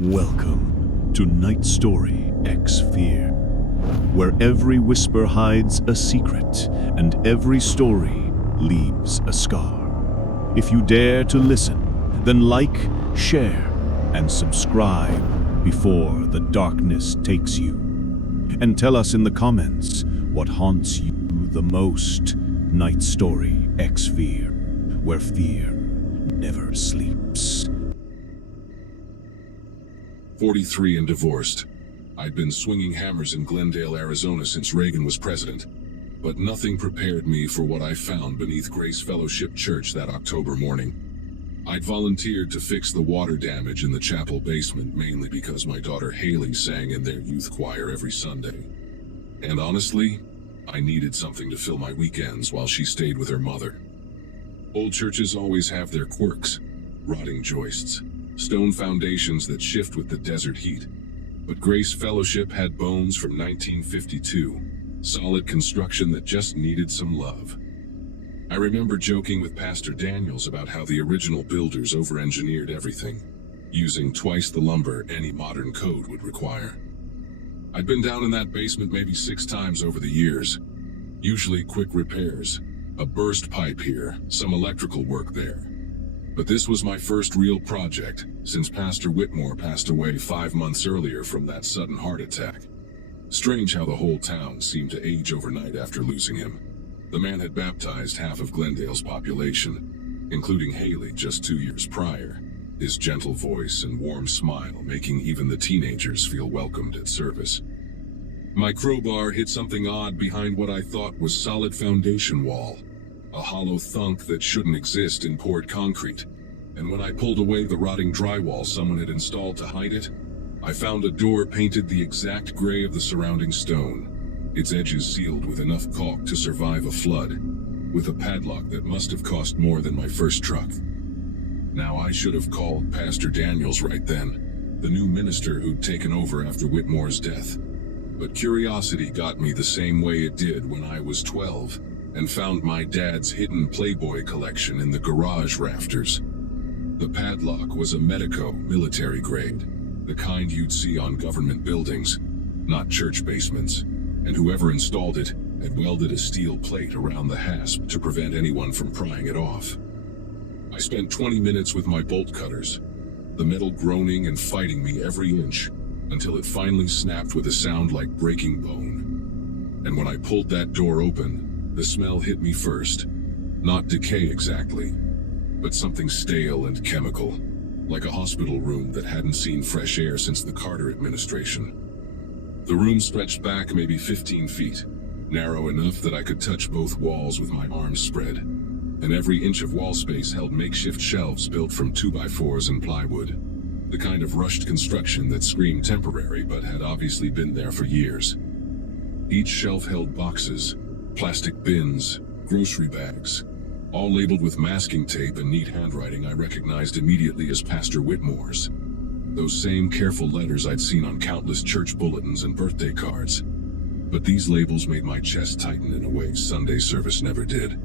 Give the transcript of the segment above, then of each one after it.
Welcome to Night Story X Fear, where every whisper hides a secret and every story leaves a scar. If you dare to listen, then like, share, and subscribe before the darkness takes you. And tell us in the comments what haunts you the most. Night Story X Fear, where fear never sleeps. 43 and divorced. I'd been swinging hammers in Glendale, Arizona since Reagan was president, but nothing prepared me for what I found beneath Grace Fellowship Church that October morning. I'd volunteered to fix the water damage in the chapel basement mainly because my daughter Haley sang in their youth choir every Sunday. And honestly, I needed something to fill my weekends while she stayed with her mother. Old churches always have their quirks: rotting joists, stone foundations that shift with the desert heat. But Grace Fellowship had bones from 1952, solid construction that just needed some love. I remember joking with Pastor Daniels about how the original builders over-engineered everything, using twice the lumber any modern code would require. I'd been down in that basement maybe 6 times over the years, usually quick repairs, a burst pipe here, some electrical work there. But this was my first real project since Pastor Whitmore passed away 5 months earlier from that sudden heart attack. Strange how the whole town seemed to age overnight after losing him. The man had baptized half of Glendale's population, including Haley just 2 years prior, his gentle voice and warm smile making even the teenagers feel welcomed at service. My crowbar hit something odd behind what I thought was solid foundation wall. A hollow thunk that shouldn't exist in poured concrete, and when I pulled away the rotting drywall someone had installed to hide it, I found a door painted the exact gray of the surrounding stone, its edges sealed with enough caulk to survive a flood, with a padlock that must have cost more than my first truck. Now I should have called Pastor Daniels right then, the new minister who'd taken over after Whitmore's death. But curiosity got me the same way it did when I was 12. And found my dad's hidden Playboy collection in the garage rafters. The padlock was a Medico military grade, the kind you'd see on government buildings, not church basements, and whoever installed it had welded a steel plate around the hasp to prevent anyone from prying it off. I spent 20 minutes with my bolt cutters, the metal groaning and fighting me every inch, until it finally snapped with a sound like breaking bone. And when I pulled that door open, the smell hit me first. Not decay exactly, but something stale and chemical, like a hospital room that hadn't seen fresh air since the Carter administration. The room stretched back maybe 15 feet, narrow enough that I could touch both walls with my arms spread, and every inch of wall space held makeshift shelves built from 2x4s and plywood, the kind of rushed construction that screamed temporary but had obviously been there for years. Each shelf held boxes, plastic bins, grocery bags, all labeled with masking tape and neat handwriting I recognized immediately as Pastor Whitmore's. Those same careful letters I'd seen on countless church bulletins and birthday cards. But these labels made my chest tighten in a way Sunday service never did.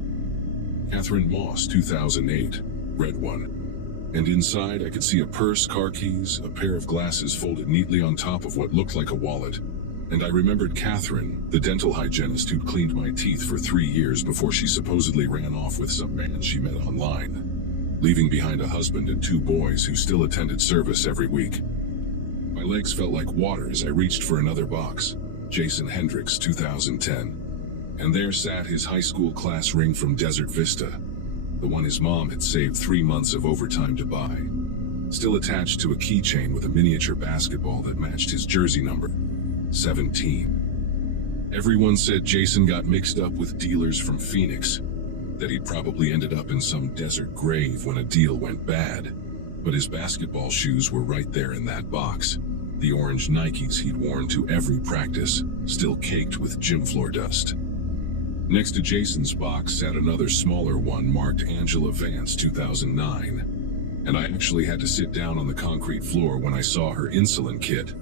Catherine Moss, 2008, red one. And inside I could see a purse, car keys, a pair of glasses folded neatly on top of what looked like a wallet. And I remembered Catherine, the dental hygienist who'd cleaned my teeth for 3 years before she supposedly ran off with some man she met online, leaving behind a husband and 2 boys who still attended service every week. My legs felt like water as I reached for another box, Jason Hendricks, 2010. And there sat his high school class ring from Desert Vista, the one his mom had saved 3 months of overtime to buy, still attached to a keychain with a miniature basketball that matched his jersey number. 17. Everyone said Jason got mixed up with dealers from Phoenix, that he'd probably ended up in some desert grave when a deal went bad. But his basketball shoes were right there in that box, the orange Nikes he'd worn to every practice, still caked with gym floor dust. Next to Jason's box sat another smaller one marked Angela Vance, 2009, and I actually had to sit down on the concrete floor when I saw her insulin kit.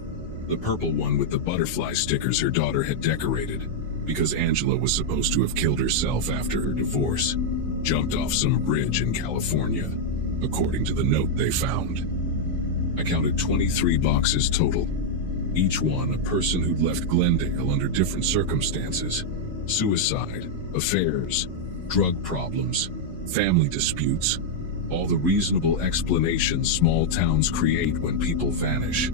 The purple one with the butterfly stickers her daughter had decorated, because Angela was supposed to have killed herself after her divorce, jumped off some bridge in California, according to the note they found. I counted 23 boxes total. Each one a person who'd left Glendale under different circumstances. Suicide, affairs, drug problems, family disputes, all the reasonable explanations small towns create when people vanish.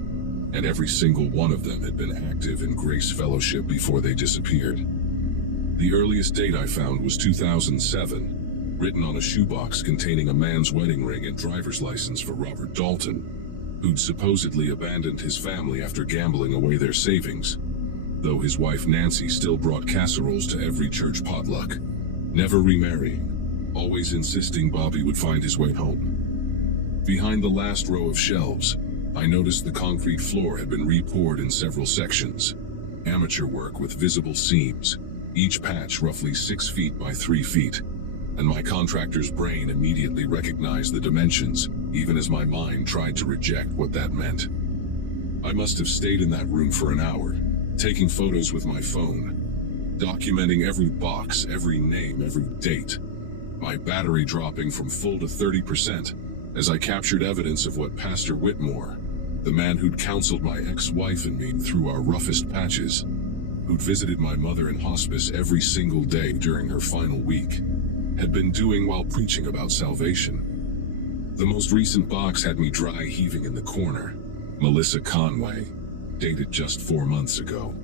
And every single one of them had been active in Grace Fellowship before they disappeared. The earliest date I found was 2007, written on a shoebox containing a man's wedding ring and driver's license for Robert Dalton, who'd supposedly abandoned his family after gambling away their savings, though his wife Nancy still brought casseroles to every church potluck, never remarrying, always insisting Bobby would find his way home. Behind the last row of shelves, I noticed the concrete floor had been re-poured in several sections. Amateur work with visible seams, each patch roughly 6 feet by 3 feet. And my contractor's brain immediately recognized the dimensions, even as my mind tried to reject what that meant. I must have stayed in that room for an hour, taking photos with my phone, documenting every box, every name, every date. My battery dropping from full to 30% as I captured evidence of what Pastor Whitmore, the man who'd counseled my ex-wife and me through our roughest patches, who'd visited my mother in hospice every single day during her final week, had been doing while preaching about salvation. The most recent box had me dry heaving in the corner. Melissa Conway, dated just 4 months ago,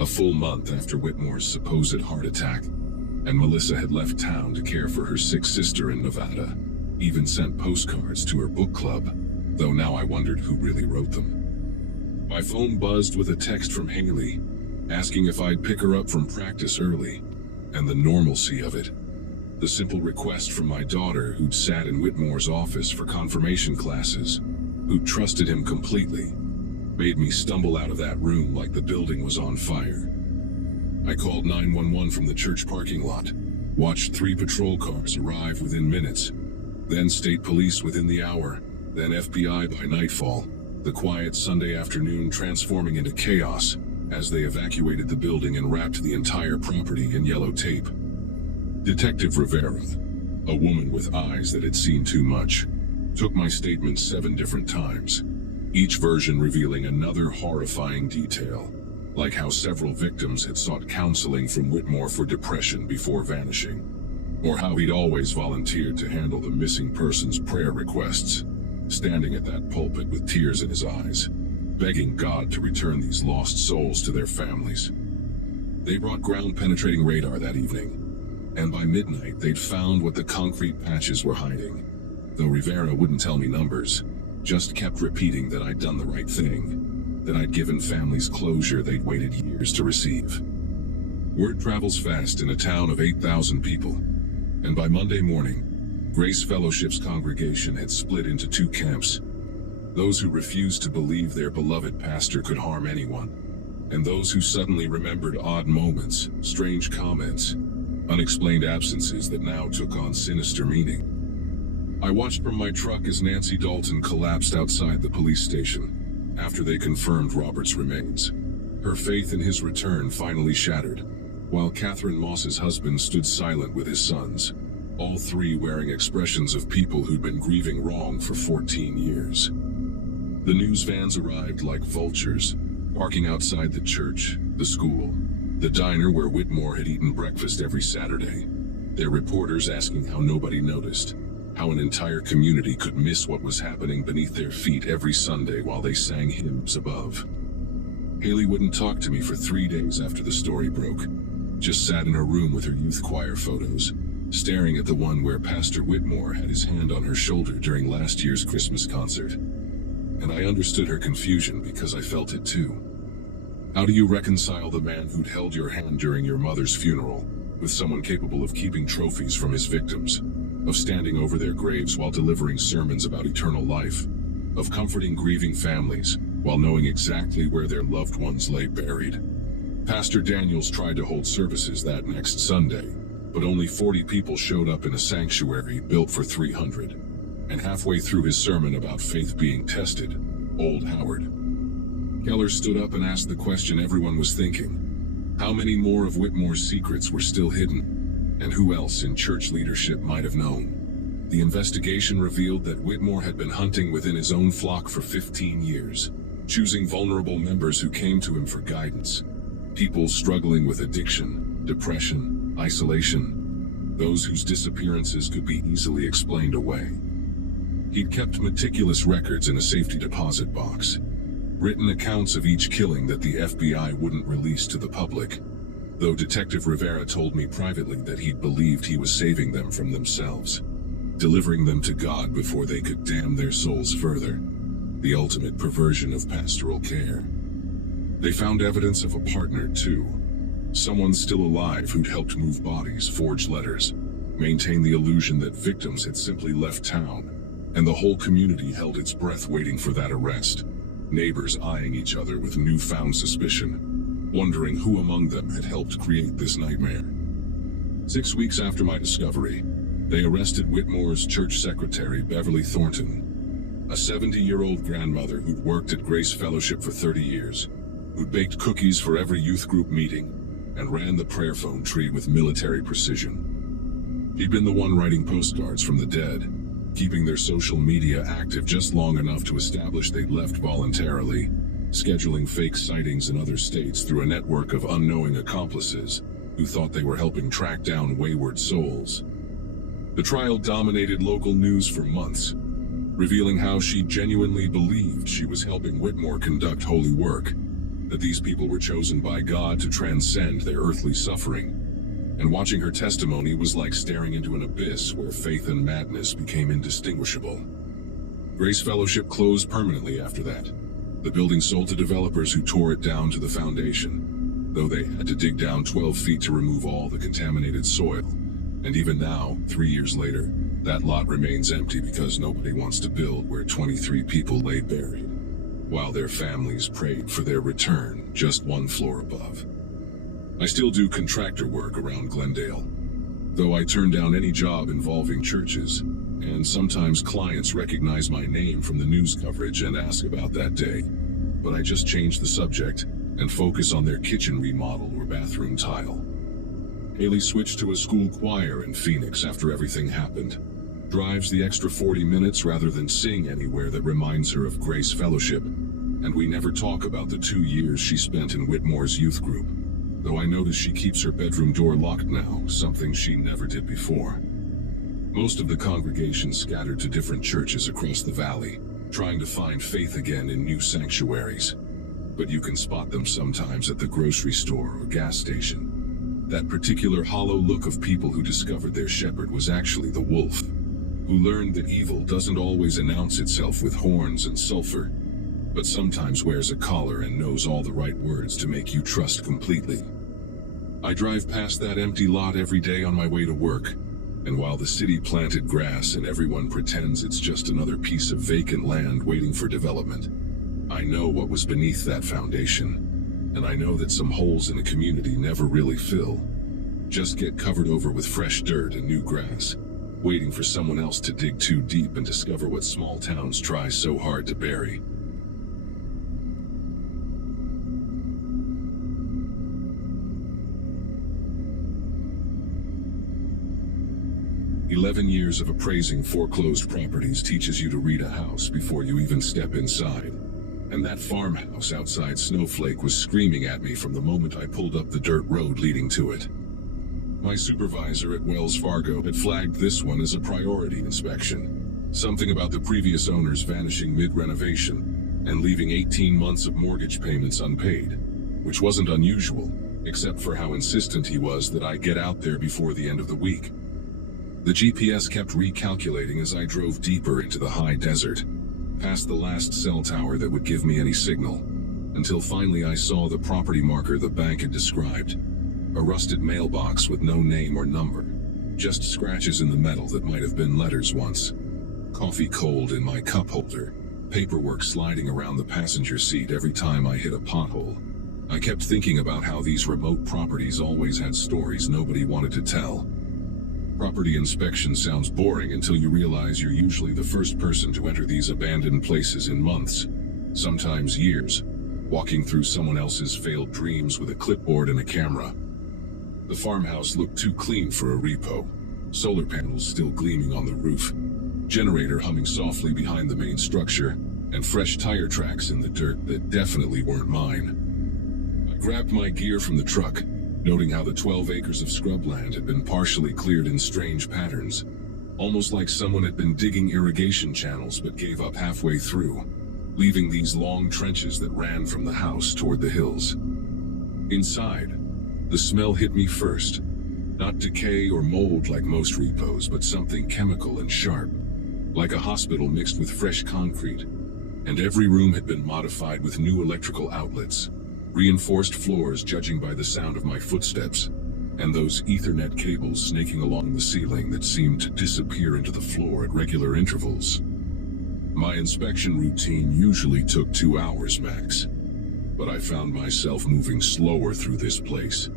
a full month after Whitmore's supposed heart attack, and Melissa had left town to care for her sick sister in Nevada, even sent postcards to her book club, though now I wondered who really wrote them. My phone buzzed with a text from Haley, asking if I'd pick her up from practice early, and the normalcy of it. The simple request from my daughter, who'd sat in Whitmore's office for confirmation classes, who'd trusted him completely, made me stumble out of that room like the building was on fire. I called 911 from the church parking lot, watched 3 patrol cars arrive within minutes, then state police within the hour, then FBI by nightfall, the quiet Sunday afternoon transforming into chaos as they evacuated the building and wrapped the entire property in yellow tape. Detective Rivera, a woman with eyes that had seen too much, took my statement 7 different times, each version revealing another horrifying detail, like how several victims had sought counseling from Whitmore for depression before vanishing, or how he'd always volunteered to handle the missing person's prayer requests, standing at that pulpit with tears in his eyes, begging God to return these lost souls to their families. They brought ground-penetrating radar that evening, and by midnight they'd found what the concrete patches were hiding, though Rivera wouldn't tell me numbers, just kept repeating that I'd done the right thing, that I'd given families closure they'd waited years to receive. Word travels fast in a town of 8,000 people, and by Monday morning, Grace Fellowship's congregation had split into 2 camps. Those who refused to believe their beloved pastor could harm anyone, and those who suddenly remembered odd moments, strange comments, unexplained absences that now took on sinister meaning. I watched from my truck as Nancy Dalton collapsed outside the police station after they confirmed Robert's remains. Her faith in his return finally shattered, while Catherine Moss's husband stood silent with his sons, all 3 wearing expressions of people who'd been grieving wrong for 14 years. The news vans arrived like vultures, parking outside the church, the school, the diner where Whitmore had eaten breakfast every Saturday, their reporters asking how nobody noticed, how an entire community could miss what was happening beneath their feet every Sunday while they sang hymns above. Haley wouldn't talk to me for 3 days after the story broke, just sat in her room with her youth choir photos, staring at the one where Pastor Whitmore had his hand on her shoulder during last year's Christmas concert. And I understood her confusion because I felt it too. How do you reconcile the man who'd held your hand during your mother's funeral with someone capable of keeping trophies from his victims, of standing over their graves while delivering sermons about eternal life, of comforting grieving families while knowing exactly where their loved ones lay buried? Pastor Daniels tried to hold services that next Sunday, but only 40 people showed up in a sanctuary built for 300. And halfway through his sermon about faith being tested, old Howard Keller stood up and asked the question everyone was thinking. How many more of Whitmore's secrets were still hidden? And who else in church leadership might have known? The investigation revealed that Whitmore had been hunting within his own flock for 15 years, choosing vulnerable members who came to him for guidance. People struggling with addiction, depression, isolation, those whose disappearances could be easily explained away. He'd kept meticulous records in a safety deposit box, written accounts of each killing that the FBI wouldn't release to the public, though Detective Rivera told me privately that he'd believed he was saving them from themselves, delivering them to God before they could damn their souls further, the ultimate perversion of pastoral care. They found evidence of a partner, too. Someone still alive who'd helped move bodies, forge letters, maintain the illusion that victims had simply left town, and the whole community held its breath waiting for that arrest. Neighbors eyeing each other with newfound suspicion, wondering who among them had helped create this nightmare. 6 weeks after my discovery, they arrested Whitmore's church secretary, Beverly Thornton, a 70-year-old grandmother who'd worked at Grace Fellowship for 30 years, who'd baked cookies for every youth group meeting, and ran the prayer phone tree with military precision. He'd been the one writing postcards from the dead, keeping their social media active just long enough to establish they'd left voluntarily, scheduling fake sightings in other states through a network of unknowing accomplices who thought they were helping track down wayward souls. The trial dominated local news for months, revealing how she genuinely believed she was helping Whitmore conduct holy work, that these people were chosen by God to transcend their earthly suffering. And watching her testimony was like staring into an abyss where faith and madness became indistinguishable. Grace Fellowship closed permanently after that. The building sold to developers who tore it down to the foundation, though they had to dig down 12 feet to remove all the contaminated soil. And even now, 3 years later, that lot remains empty because nobody wants to build where 23 people lay buried, while their families prayed for their return just one floor above. I still do contractor work around Glendale, though I turn down any job involving churches, and sometimes clients recognize my name from the news coverage and ask about that day, but I just change the subject and focus on their kitchen remodel or bathroom tile. Haley switched to a school choir in Phoenix after everything happened, drives the extra 40 minutes rather than sing anywhere that reminds her of Grace Fellowship, and we never talk about the 2 years she spent in Whitmore's youth group. Though I notice she keeps her bedroom door locked now, something she never did before. Most of the congregation scattered to different churches across the valley, trying to find faith again in new sanctuaries. But you can spot them sometimes at the grocery store or gas station. That particular hollow look of people who discovered their shepherd was actually the wolf, who learned that evil doesn't always announce itself with horns and sulfur, but sometimes wears a collar and knows all the right words to make you trust completely. I drive past that empty lot every day on my way to work, and while the city planted grass and everyone pretends it's just another piece of vacant land waiting for development, I know what was beneath that foundation, and I know that some holes in the community never really fill, just get covered over with fresh dirt and new grass, waiting for someone else to dig too deep and discover what small towns try so hard to bury. "11 years of appraising foreclosed properties teaches you to read a house before you even step inside. And that farmhouse outside Snowflake was screaming at me from the moment I pulled up the dirt road leading to it. My supervisor at Wells Fargo had flagged this one as a priority inspection. Something about the previous owners vanishing mid-renovation and leaving 18 months of mortgage payments unpaid, which wasn't unusual, except for how insistent he was that I get out there before the end of the week. The GPS kept recalculating as I drove deeper into the high desert, past the last cell tower that would give me any signal, until finally I saw the property marker the bank had described. A rusted mailbox with no name or number, just scratches in the metal that might have been letters once. Coffee cold in my cup holder, paperwork sliding around the passenger seat every time I hit a pothole. I kept thinking about how these remote properties always had stories nobody wanted to tell. Property inspection sounds boring until you realize you're usually the first person to enter these abandoned places in months, sometimes years, walking through someone else's failed dreams with a clipboard and a camera. The farmhouse looked too clean for a repo, solar panels still gleaming on the roof, generator humming softly behind the main structure, and fresh tire tracks in the dirt that definitely weren't mine. I grabbed my gear from the truck, noting how the 12 acres of scrubland had been partially cleared in strange patterns, almost like someone had been digging irrigation channels but gave up halfway through, leaving these long trenches that ran from the house toward the hills. Inside, the smell hit me first. Not decay or mold like most repos, but something chemical and sharp, like a hospital mixed with fresh concrete. And every room had been modified with new electrical outlets, reinforced floors judging by the sound of my footsteps, and those Ethernet cables snaking along the ceiling that seemed to disappear into the floor at regular intervals. My inspection routine usually took 2 hours max, but I found myself moving slower through this place,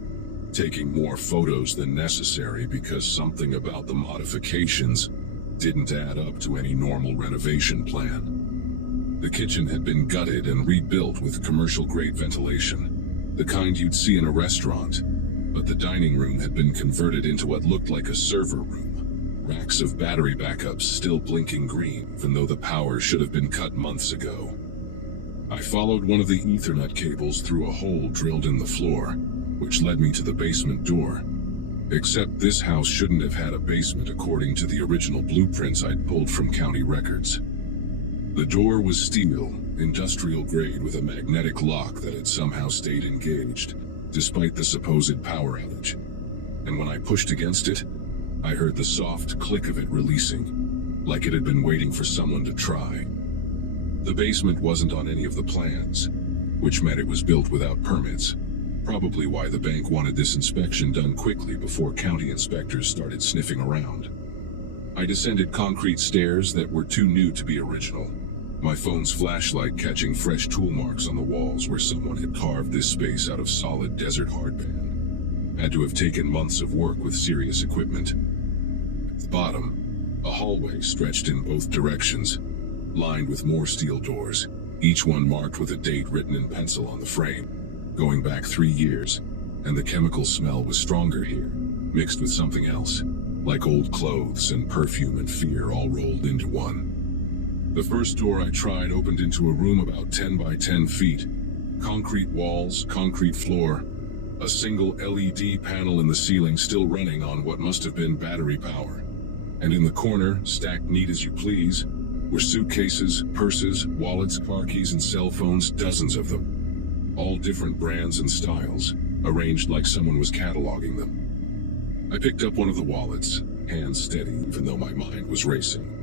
taking more photos than necessary because something about the modifications didn't add up to any normal renovation plan. The kitchen had been gutted and rebuilt with commercial-grade ventilation, the kind you'd see in a restaurant, but the dining room had been converted into what looked like a server room, racks of battery backups still blinking green, even though the power should have been cut months ago. I followed one of the Ethernet cables through a hole drilled in the floor, which led me to the basement door. Except this house shouldn't have had a basement according to the original blueprints I'd pulled from county records. The door was steel, industrial grade with a magnetic lock that had somehow stayed engaged, despite the supposed power outage. And when I pushed against it, I heard the soft click of it releasing, like it had been waiting for someone to try. The basement wasn't on any of the plans, which meant it was built without permits. Probably why the bank wanted this inspection done quickly before county inspectors started sniffing around. I descended concrete stairs that were too new to be original, my phone's flashlight catching fresh tool marks on the walls where someone had carved this space out of solid desert hardpan. Had to have taken months of work with serious equipment. At the bottom, a hallway stretched in both directions, lined with more steel doors, each one marked with a date written in pencil on the frame. Going back 3 years, and the chemical smell was stronger here, mixed with something else, like old clothes and perfume and fear all rolled into one. The first door I tried opened into a room about 10 by 10 feet. Concrete walls, concrete floor, a single LED panel in the ceiling still running on what must have been battery power. And in the corner, stacked neat as you please, were suitcases, purses, wallets, car keys, and cell phones, dozens of them. All different brands and styles, arranged like someone was cataloging them. I picked up one of the wallets, hands steady even though my mind was racing,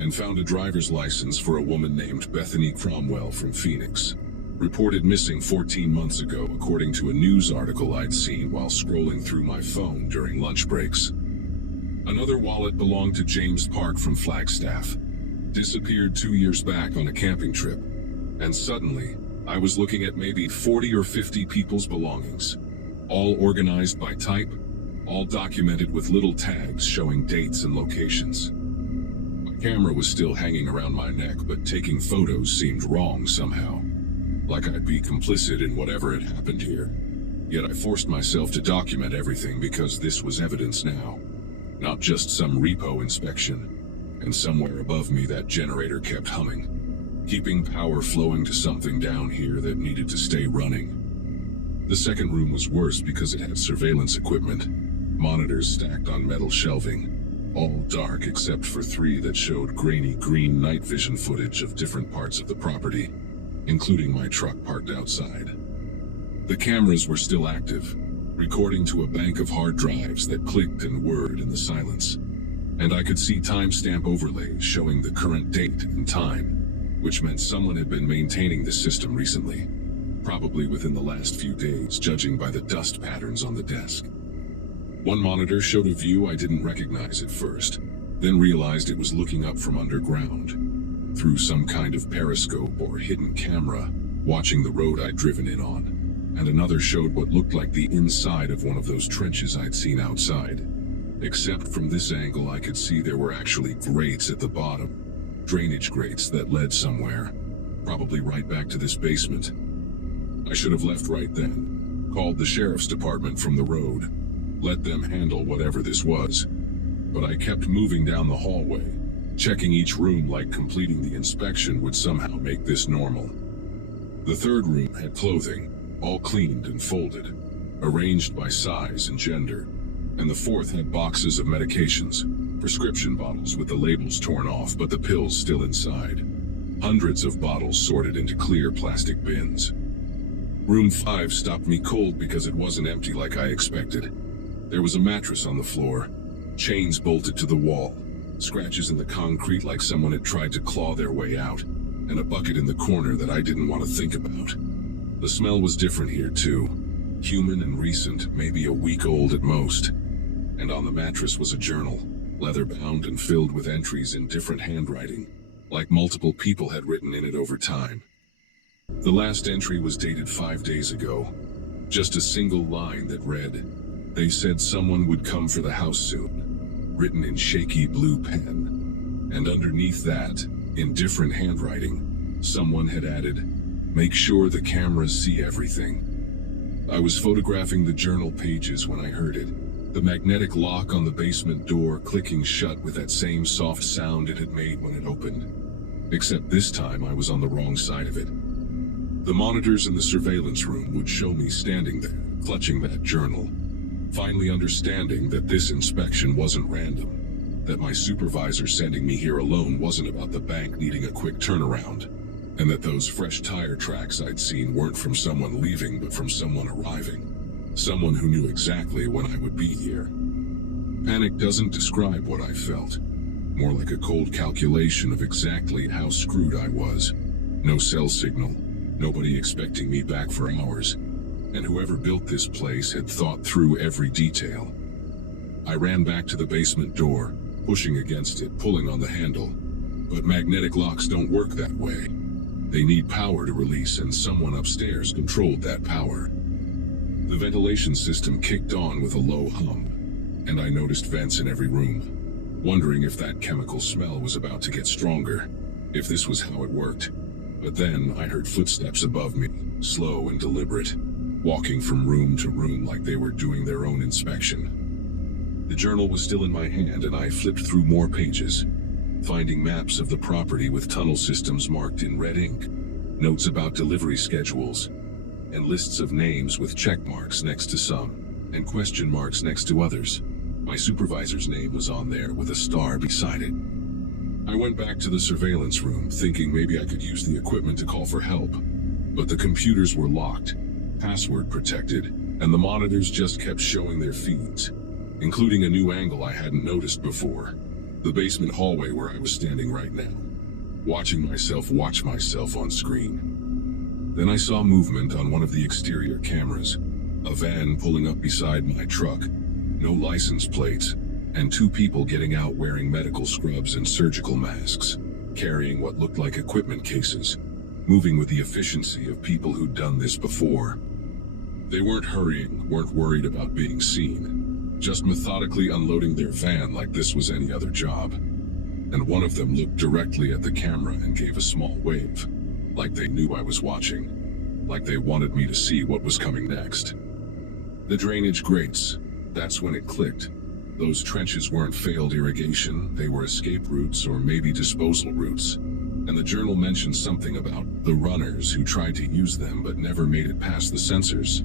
and found a driver's license for a woman named Bethany Cromwell from Phoenix, reported missing 14 months ago according to a news article I'd seen while scrolling through my phone during lunch breaks. Another wallet belonged to James Park from Flagstaff, disappeared 2 years back on a camping trip, and suddenly, I was looking at maybe 40 or 50 people's belongings, all organized by type, all documented with little tags showing dates and locations. My camera was still hanging around my neck, but taking photos seemed wrong somehow, like I'd be complicit in whatever had happened here. Yet I forced myself to document everything because this was evidence now, not just some repo inspection. And somewhere above me that generator kept humming, keeping power flowing to something down here that needed to stay running. The second room was worse because it had surveillance equipment, monitors stacked on metal shelving, all dark except for 3 that showed grainy green night vision footage of different parts of the property, including my truck parked outside. The cameras were still active, recording to a bank of hard drives that clicked and whirred in the silence, and I could see timestamp overlays showing the current date and time, which meant someone had been maintaining the system recently, probably within the last few days, judging by the dust patterns on the desk. One monitor showed a view I didn't recognize at first, then realized it was looking up from underground, through some kind of periscope or hidden camera, watching the road I'd driven in on, and another showed what looked like the inside of one of those trenches I'd seen outside. Except from this angle I could see there were actually grates at the bottom, drainage grates that led somewhere, probably right back to this basement. I should have left right then, called the sheriff's department from the road, let them handle whatever this was. but I kept moving down the hallway, checking each room like completing the inspection would somehow make this normal. The third room had clothing, all cleaned and folded, arranged by size and gender, and the fourth had boxes of medications, prescription bottles with the labels torn off but the pills still inside. Hundreds of bottles sorted into clear plastic bins. Room 5 stopped me cold because it wasn't empty like I expected. There was a mattress on the floor, chains bolted to the wall, scratches in the concrete like someone had tried to claw their way out, and a bucket in the corner that I didn't want to think about. The smell was different here too, human and recent, maybe a week old at most. And on the mattress was a journal, leather-bound and filled with entries in different handwriting, like multiple people had written in it over time. The last entry was dated 5 days ago. Just a single line that read, "They said someone would come for the house soon," written in shaky blue pen. And underneath that, in different handwriting, someone had added, "Make sure the cameras see everything." I was photographing the journal pages when I heard it. The magnetic lock on the basement door clicking shut with that same soft sound it had made when it opened. Except this time I was on the wrong side of it. The monitors in the surveillance room would show me standing there, clutching that journal, finally understanding that this inspection wasn't random, that my supervisor sending me here alone wasn't about the bank needing a quick turnaround, and that those fresh tire tracks I'd seen weren't from someone leaving but from someone arriving. Someone who knew exactly when I would be here. Panic doesn't describe what I felt. More like a cold calculation of exactly how screwed I was. No cell signal, nobody expecting me back for hours, and whoever built this place had thought through every detail. I ran back to the basement door, pushing against it, pulling on the handle. But magnetic locks don't work that way. They need power to release, and someone upstairs controlled that power. The ventilation system kicked on with a low hum, and I noticed vents in every room, wondering if that chemical smell was about to get stronger, if this was how it worked. But then I heard footsteps above me, slow and deliberate, walking from room to room like they were doing their own inspection. The journal was still in my hand, and I flipped through more pages, finding maps of the property with tunnel systems marked in red ink, notes about delivery schedules, and lists of names with check marks next to some, and question marks next to others. My supervisor's name was on there with a star beside it. I went back to the surveillance room, thinking maybe I could use the equipment to call for help. But the computers were locked, password protected, and the monitors just kept showing their feeds, including a new angle I hadn't noticed before. The basement hallway where I was standing right now, watching myself watch myself on screen. Then I saw movement on one of the exterior cameras, a van pulling up beside my truck, no license plates, and 2 people getting out wearing medical scrubs and surgical masks, carrying what looked like equipment cases, moving with the efficiency of people who'd done this before. They weren't hurrying, weren't worried about being seen, just methodically unloading their van like this was any other job. And one of them looked directly at the camera and gave a small wave, like they knew I was watching, like they wanted me to see what was coming next. The drainage grates, that's when it clicked. Those trenches weren't failed irrigation, they were escape routes or maybe disposal routes. And the journal mentioned something about the runners who tried to use them but never made it past the sensors.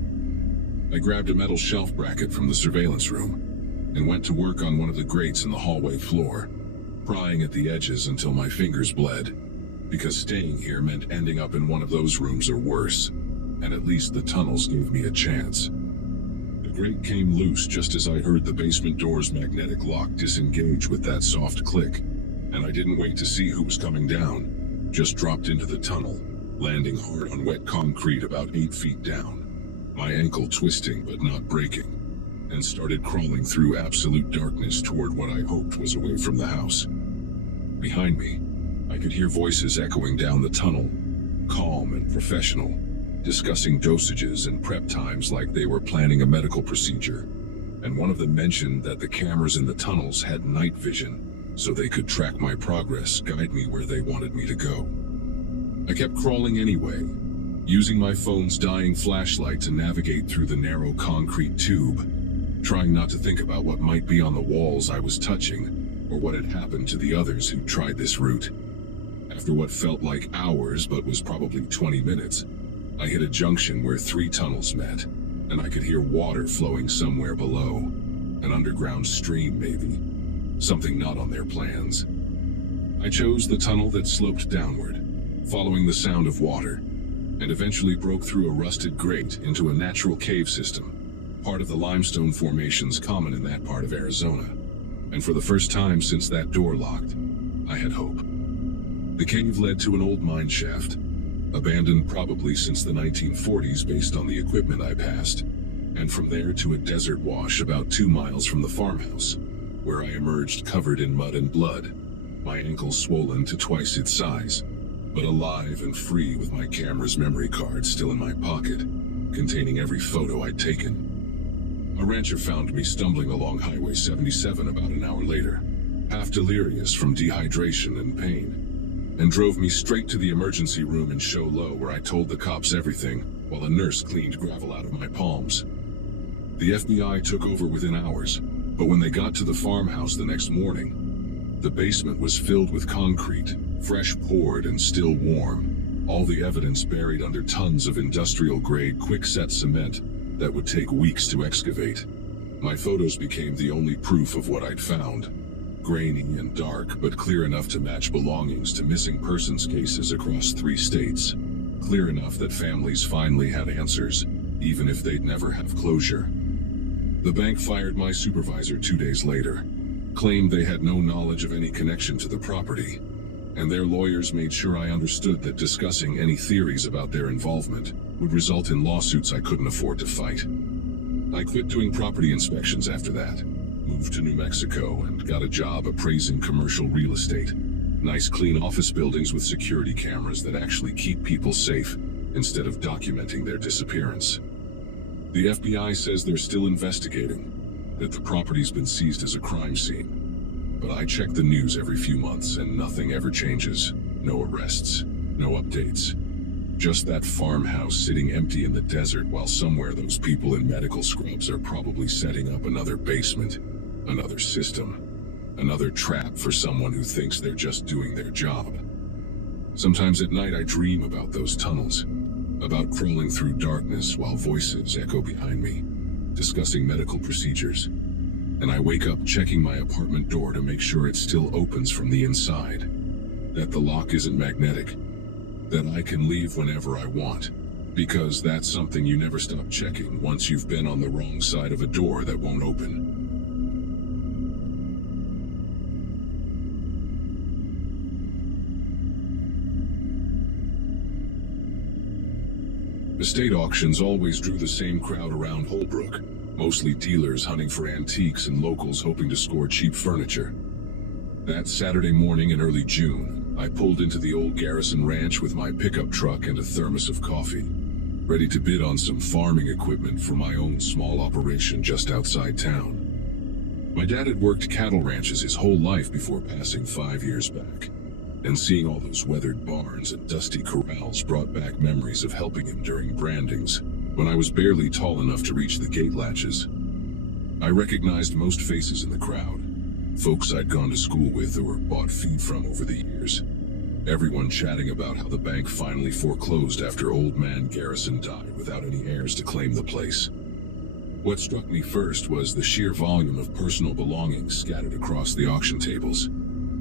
I grabbed a metal shelf bracket from the surveillance room and went to work on one of the grates in the hallway floor, prying at the edges until my fingers bled, because staying here meant ending up in one of those rooms or worse, and at least the tunnels gave me a chance. The grate came loose just as I heard the basement door's magnetic lock disengage with that soft click, and I didn't wait to see who was coming down, just dropped into the tunnel, landing hard on wet concrete about 8 feet down, my ankle twisting but not breaking, and started crawling through absolute darkness toward what I hoped was away from the house. Behind me, I could hear voices echoing down the tunnel, calm and professional, discussing dosages and prep times like they were planning a medical procedure, and one of them mentioned that the cameras in the tunnels had night vision, so they could track my progress, guide me where they wanted me to go. I kept crawling anyway, using my phone's dying flashlight to navigate through the narrow concrete tube, trying not to think about what might be on the walls I was touching, or what had happened to the others who tried this route. After what felt like hours but was probably 20 minutes, I hit a junction where 3 tunnels met, and I could hear water flowing somewhere below. An underground stream, maybe. Something not on their plans. I chose the tunnel that sloped downward, following the sound of water, and eventually broke through a rusted grate into a natural cave system, part of the limestone formations common in that part of Arizona. And for the first time since that door locked, I had hope. The cave led to an old mine shaft, abandoned probably since the 1940s based on the equipment I passed, and from there to a desert wash about 2 miles from the farmhouse, where I emerged covered in mud and blood, my ankles swollen to twice its size, but alive and free with my camera's memory card still in my pocket, containing every photo I'd taken. A rancher found me stumbling along Highway 77 about an hour later, half delirious from dehydration and pain, and drove me straight to the emergency room in Show Low, where I told the cops everything, while a nurse cleaned gravel out of my palms. The FBI took over within hours, but when they got to the farmhouse the next morning, the basement was filled with concrete, fresh poured and still warm, all the evidence buried under tons of industrial-grade quick-set cement that would take weeks to excavate. My photos became the only proof of what I'd found. Grainy and dark, but clear enough to match belongings to missing persons cases across 3 states. Clear enough that families finally had answers, even if they'd never have closure. The bank fired my supervisor 2 days later, claimed they had no knowledge of any connection to the property, and their lawyers made sure I understood that discussing any theories about their involvement would result in lawsuits I couldn't afford to fight. I quit doing property inspections after that, moved to New Mexico, and got a job appraising commercial real estate. Nice clean office buildings with security cameras that actually keep people safe instead of documenting their disappearance. The FBI says they're still investigating, that the property's been seized as a crime scene. But I check the news every few months and nothing ever changes. No arrests, no updates. Just that farmhouse sitting empty in the desert while somewhere those people in medical scrubs are probably setting up another basement, another system, another trap for someone who thinks they're just doing their job. Sometimes at night I dream about those tunnels, about crawling through darkness while voices echo behind me, discussing medical procedures. And I wake up checking my apartment door to make sure it still opens from the inside, that the lock isn't magnetic, that I can leave whenever I want, because that's something you never stop checking once you've been on the wrong side of a door that won't open. Estate auctions always drew the same crowd around Holbrook, mostly dealers hunting for antiques and locals hoping to score cheap furniture. That Saturday morning in early June, I pulled into the old Garrison Ranch with my pickup truck and a thermos of coffee, ready to bid on some farming equipment for my own small operation just outside town. My dad had worked cattle ranches his whole life before passing 5 years back, and seeing all those weathered barns and dusty corrals brought back memories of helping him during brandings, when I was barely tall enough to reach the gate latches. I recognized most faces in the crowd, folks I'd gone to school with or bought feed from over the years. Everyone chatting about how the bank finally foreclosed after old man Garrison died without any heirs to claim the place. What struck me first was the sheer volume of personal belongings scattered across the auction tables.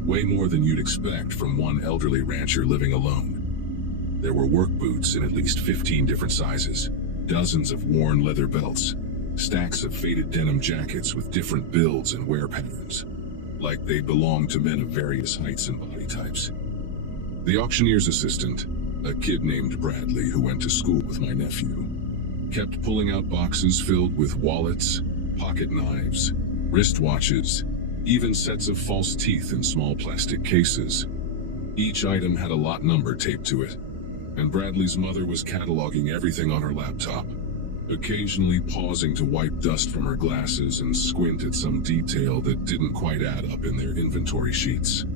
Way more than you'd expect from one elderly rancher living alone. There were work boots in at least 15 different sizes, dozens of worn leather belts, stacks of faded denim jackets with different builds and wear patterns, like they belonged to men of various heights and body types. The auctioneer's assistant, a kid named Bradley who went to school with my nephew, kept pulling out boxes filled with wallets, pocket knives, wristwatches, even sets of false teeth in small plastic cases. Each item had a lot number taped to it, and Bradley's mother was cataloging everything on her laptop, occasionally pausing to wipe dust from her glasses and squint at some detail that didn't quite add up in their inventory sheets.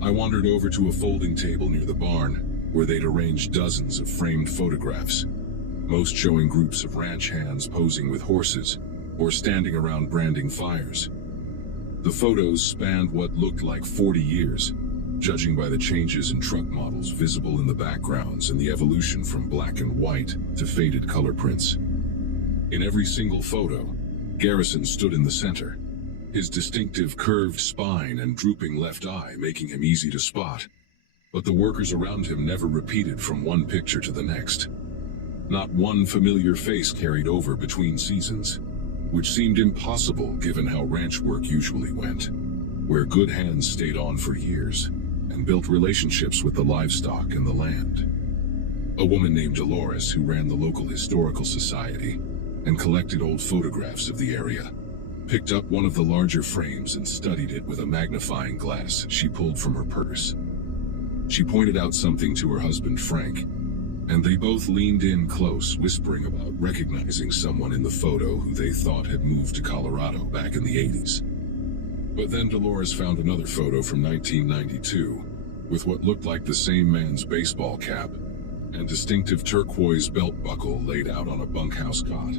I wandered over to a folding table near the barn, where they'd arranged dozens of framed photographs, most showing groups of ranch hands posing with horses, or standing around branding fires. The photos spanned what looked like 40 years, judging by the changes in truck models visible in the backgrounds and the evolution from black and white to faded color prints. In every single photo, Garrison stood in the center, his distinctive curved spine and drooping left eye making him easy to spot. But the workers around him never repeated from one picture to the next. Not one familiar face carried over between seasons, which seemed impossible given how ranch work usually went, where good hands stayed on for years and built relationships with the livestock and the land. A woman named Dolores, who ran the local historical society and collected old photographs of the area, picked up one of the larger frames and studied it with a magnifying glass she pulled from her purse. She pointed out something to her husband Frank, and they both leaned in close, whispering about recognizing someone in the photo who they thought had moved to Colorado back in the 80s. But then Dolores found another photo from 1992, with what looked like the same man's baseball cap and distinctive turquoise belt buckle laid out on a bunkhouse cot,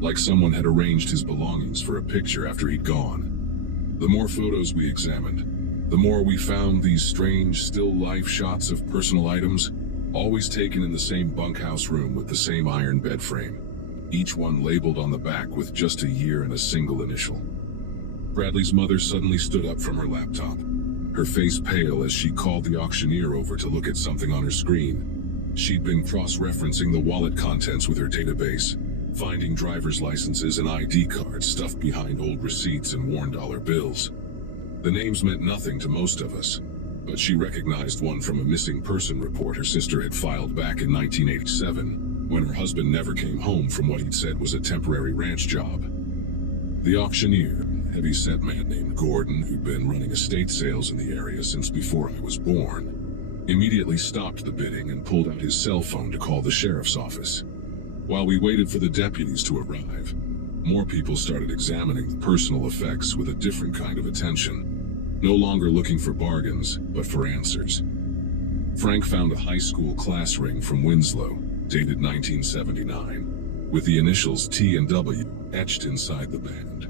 like someone had arranged his belongings for a picture after he'd gone. The more photos we examined, the more we found these strange still life shots of personal items, always taken in the same bunkhouse room with the same iron bed frame, each one labeled on the back with just a year and a single initial. Bradley's mother suddenly stood up from her laptop, her face pale as she called the auctioneer over to look at something on her screen. She'd been cross-referencing the wallet contents with her database, finding driver's licenses and ID cards stuffed behind old receipts and worn dollar bills. The names meant nothing to most of us, but she recognized one from a missing person report her sister had filed back in 1987, when her husband never came home from what he'd said was a temporary ranch job. The auctioneer, a heavy-set man named Gordon, who'd been running estate sales in the area since before I was born, immediately stopped the bidding and pulled out his cell phone to call the sheriff's office. While we waited for the deputies to arrive, more people started examining the personal effects with a different kind of attention, no longer looking for bargains, but for answers. Frank found a high school class ring from Winslow, dated 1979, with the initials T and W etched inside the band.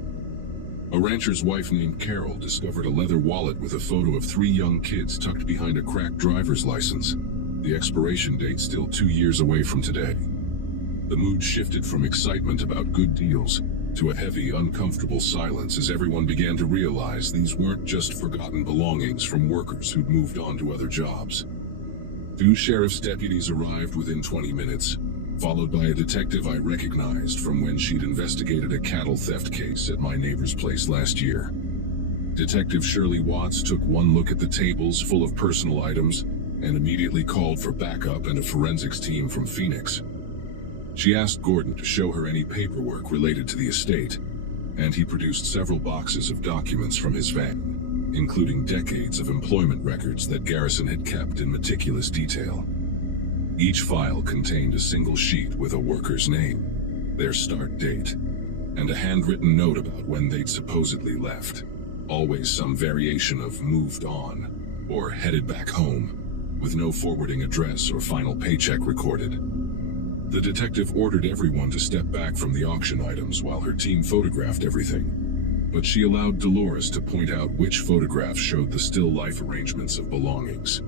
A rancher's wife named Carol discovered a leather wallet with a photo of 3 young kids tucked behind a cracked driver's license, the expiration date still 2 years away from today. The mood shifted from excitement about good deals to a heavy, uncomfortable silence as everyone began to realize these weren't just forgotten belongings from workers who'd moved on to other jobs. 2 sheriff's deputies arrived within 20 minutes, followed by a detective I recognized from when she'd investigated a cattle theft case at my neighbor's place last year. Detective Shirley Watts took one look at the tables full of personal items and immediately called for backup and a forensics team from Phoenix. She asked Gordon to show her any paperwork related to the estate, and he produced several boxes of documents from his van, including decades of employment records that Garrison had kept in meticulous detail. Each file contained a single sheet with a worker's name, their start date, and a handwritten note about when they'd supposedly left, always some variation of moved on or headed back home, with no forwarding address or final paycheck recorded. The detective ordered everyone to step back from the auction items while her team photographed everything, but she allowed Dolores to point out which photographs showed the still life arrangements of belongings.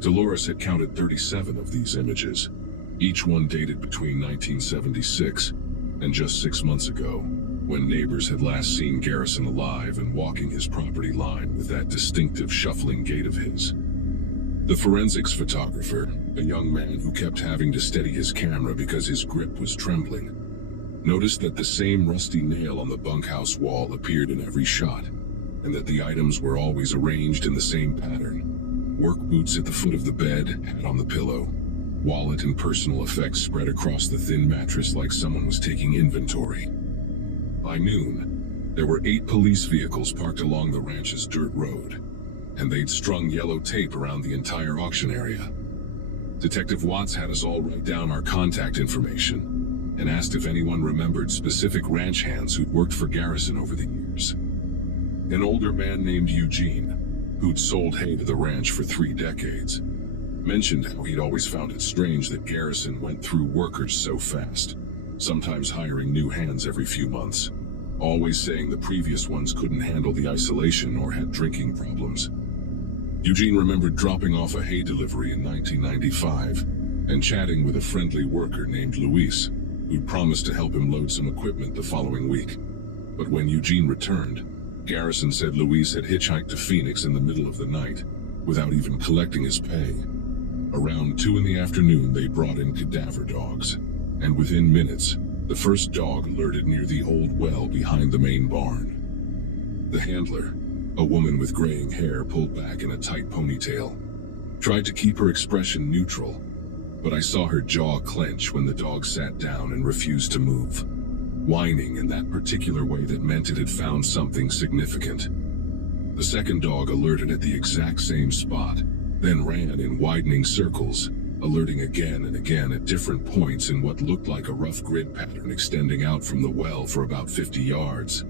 Dolores had counted 37 of these images, each one dated between 1976 and just 6 months ago, when neighbors had last seen Garrison alive and walking his property line with that distinctive shuffling gait of his. The forensics photographer, a young man who kept having to steady his camera because his grip was trembling, noticed that the same rusty nail on the bunkhouse wall appeared in every shot, and that the items were always arranged in the same pattern. Work boots at the foot of the bed, hat on the pillow, wallet and personal effects spread across the thin mattress like someone was taking inventory. By noon, there were 8 police vehicles parked along the ranch's dirt road, and they'd strung yellow tape around the entire auction area. Detective Watts had us all write down our contact information and asked if anyone remembered specific ranch hands who'd worked for Garrison over the years. An older man named Eugene, who'd sold hay to the ranch for 3 decades, mentioned how he'd always found it strange that Garrison went through workers so fast, sometimes hiring new hands every few months, always saying the previous ones couldn't handle the isolation or had drinking problems. Eugene remembered dropping off a hay delivery in 1995 and chatting with a friendly worker named Luis, who'd promised to help him load some equipment the following week. But when Eugene returned, Garrison said Luis had hitchhiked to Phoenix in the middle of the night, without even collecting his pay. Around 2 in the afternoon, they brought in cadaver dogs, and within minutes, the first dog alerted near the old well behind the main barn. The handler, a woman with graying hair pulled back in a tight ponytail, tried to keep her expression neutral, but I saw her jaw clench when the dog sat down and refused to move, whining in that particular way that meant it had found something significant. The second dog alerted at the exact same spot, then ran in widening circles, alerting again and again at different points in what looked like a rough grid pattern extending out from the well for about 50 yards.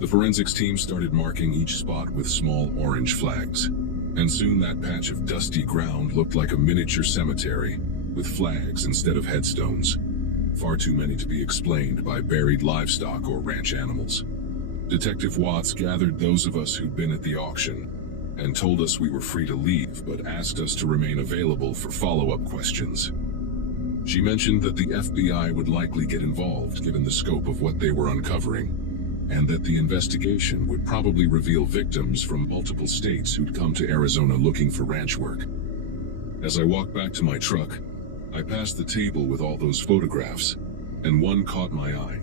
The forensics team started marking each spot with small orange flags, and soon that patch of dusty ground looked like a miniature cemetery, with flags instead of headstones. Far too many to be explained by buried livestock or ranch animals. Detective Watts gathered those of us who'd been at the auction and told us we were free to leave, but asked us to remain available for follow-up questions. She mentioned that the FBI would likely get involved given the scope of what they were uncovering, and that the investigation would probably reveal victims from multiple states who'd come to Arizona looking for ranch work. As I walked back to my truck, I passed the table with all those photographs, and one caught my eye.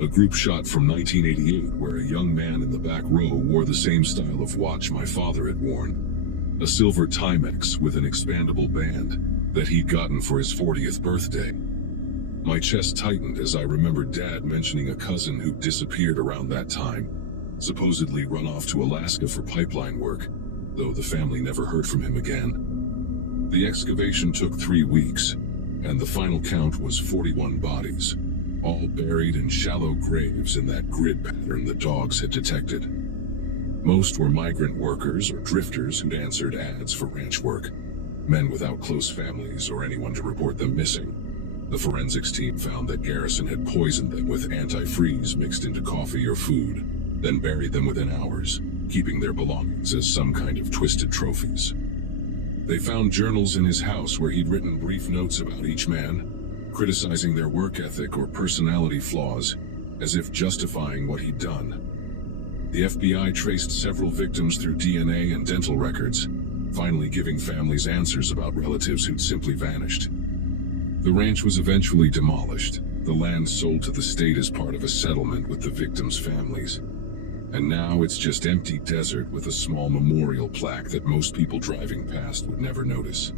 A group shot from 1988 where a young man in the back row wore the same style of watch my father had worn, a silver Timex with an expandable band that he'd gotten for his 40th birthday. My chest tightened as I remembered Dad mentioning a cousin who disappeared around that time, supposedly run off to Alaska for pipeline work, though the family never heard from him again. The excavation took 3 weeks, and the final count was 41 bodies, all buried in shallow graves in that grid pattern the dogs had detected. Most were migrant workers or drifters who'd answered ads for ranch work, men without close families or anyone to report them missing. The forensics team found that Garrison had poisoned them with antifreeze mixed into coffee or food, then buried them within hours, keeping their belongings as some kind of twisted trophies. They found journals in his house where he'd written brief notes about each man, criticizing their work ethic or personality flaws, as if justifying what he'd done. The FBI traced several victims through DNA and dental records, finally giving families answers about relatives who'd simply vanished. The ranch was eventually demolished, the land sold to the state as part of a settlement with the victims' families. And now it's just empty desert with a small memorial plaque that most people driving past would never notice.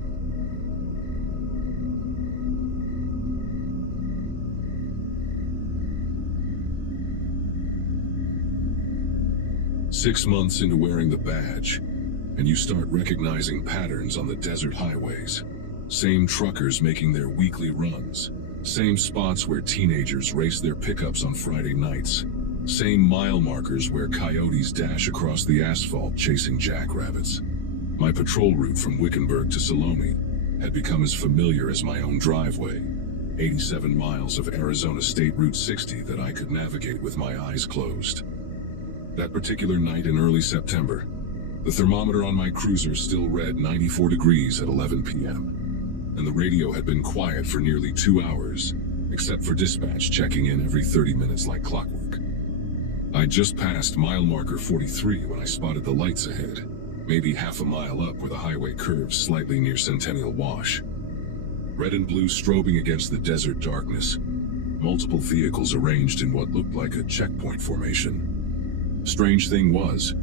Six months into wearing the badge, and you start recognizing patterns on the desert highways. Same truckers making their weekly runs. Same spots where teenagers race their pickups on Friday nights. Same mile markers where coyotes dash across the asphalt chasing jackrabbits. My patrol route from Wickenburg to Salome had become as familiar as my own driveway. 87 miles of Arizona State Route 60 that I could navigate with my eyes closed. That particular night in early September, the thermometer on my cruiser still read 94 degrees at 11 p.m. and the radio had been quiet for nearly 2 hours, except for dispatch checking in every 30 minutes like clockwork. I'd just passed mile marker 43 when I spotted the lights ahead, maybe half a mile up where the highway curves slightly near Centennial Wash. Red and blue strobing against the desert darkness, multiple vehicles arranged in what looked like a checkpoint formation. Strange thing was,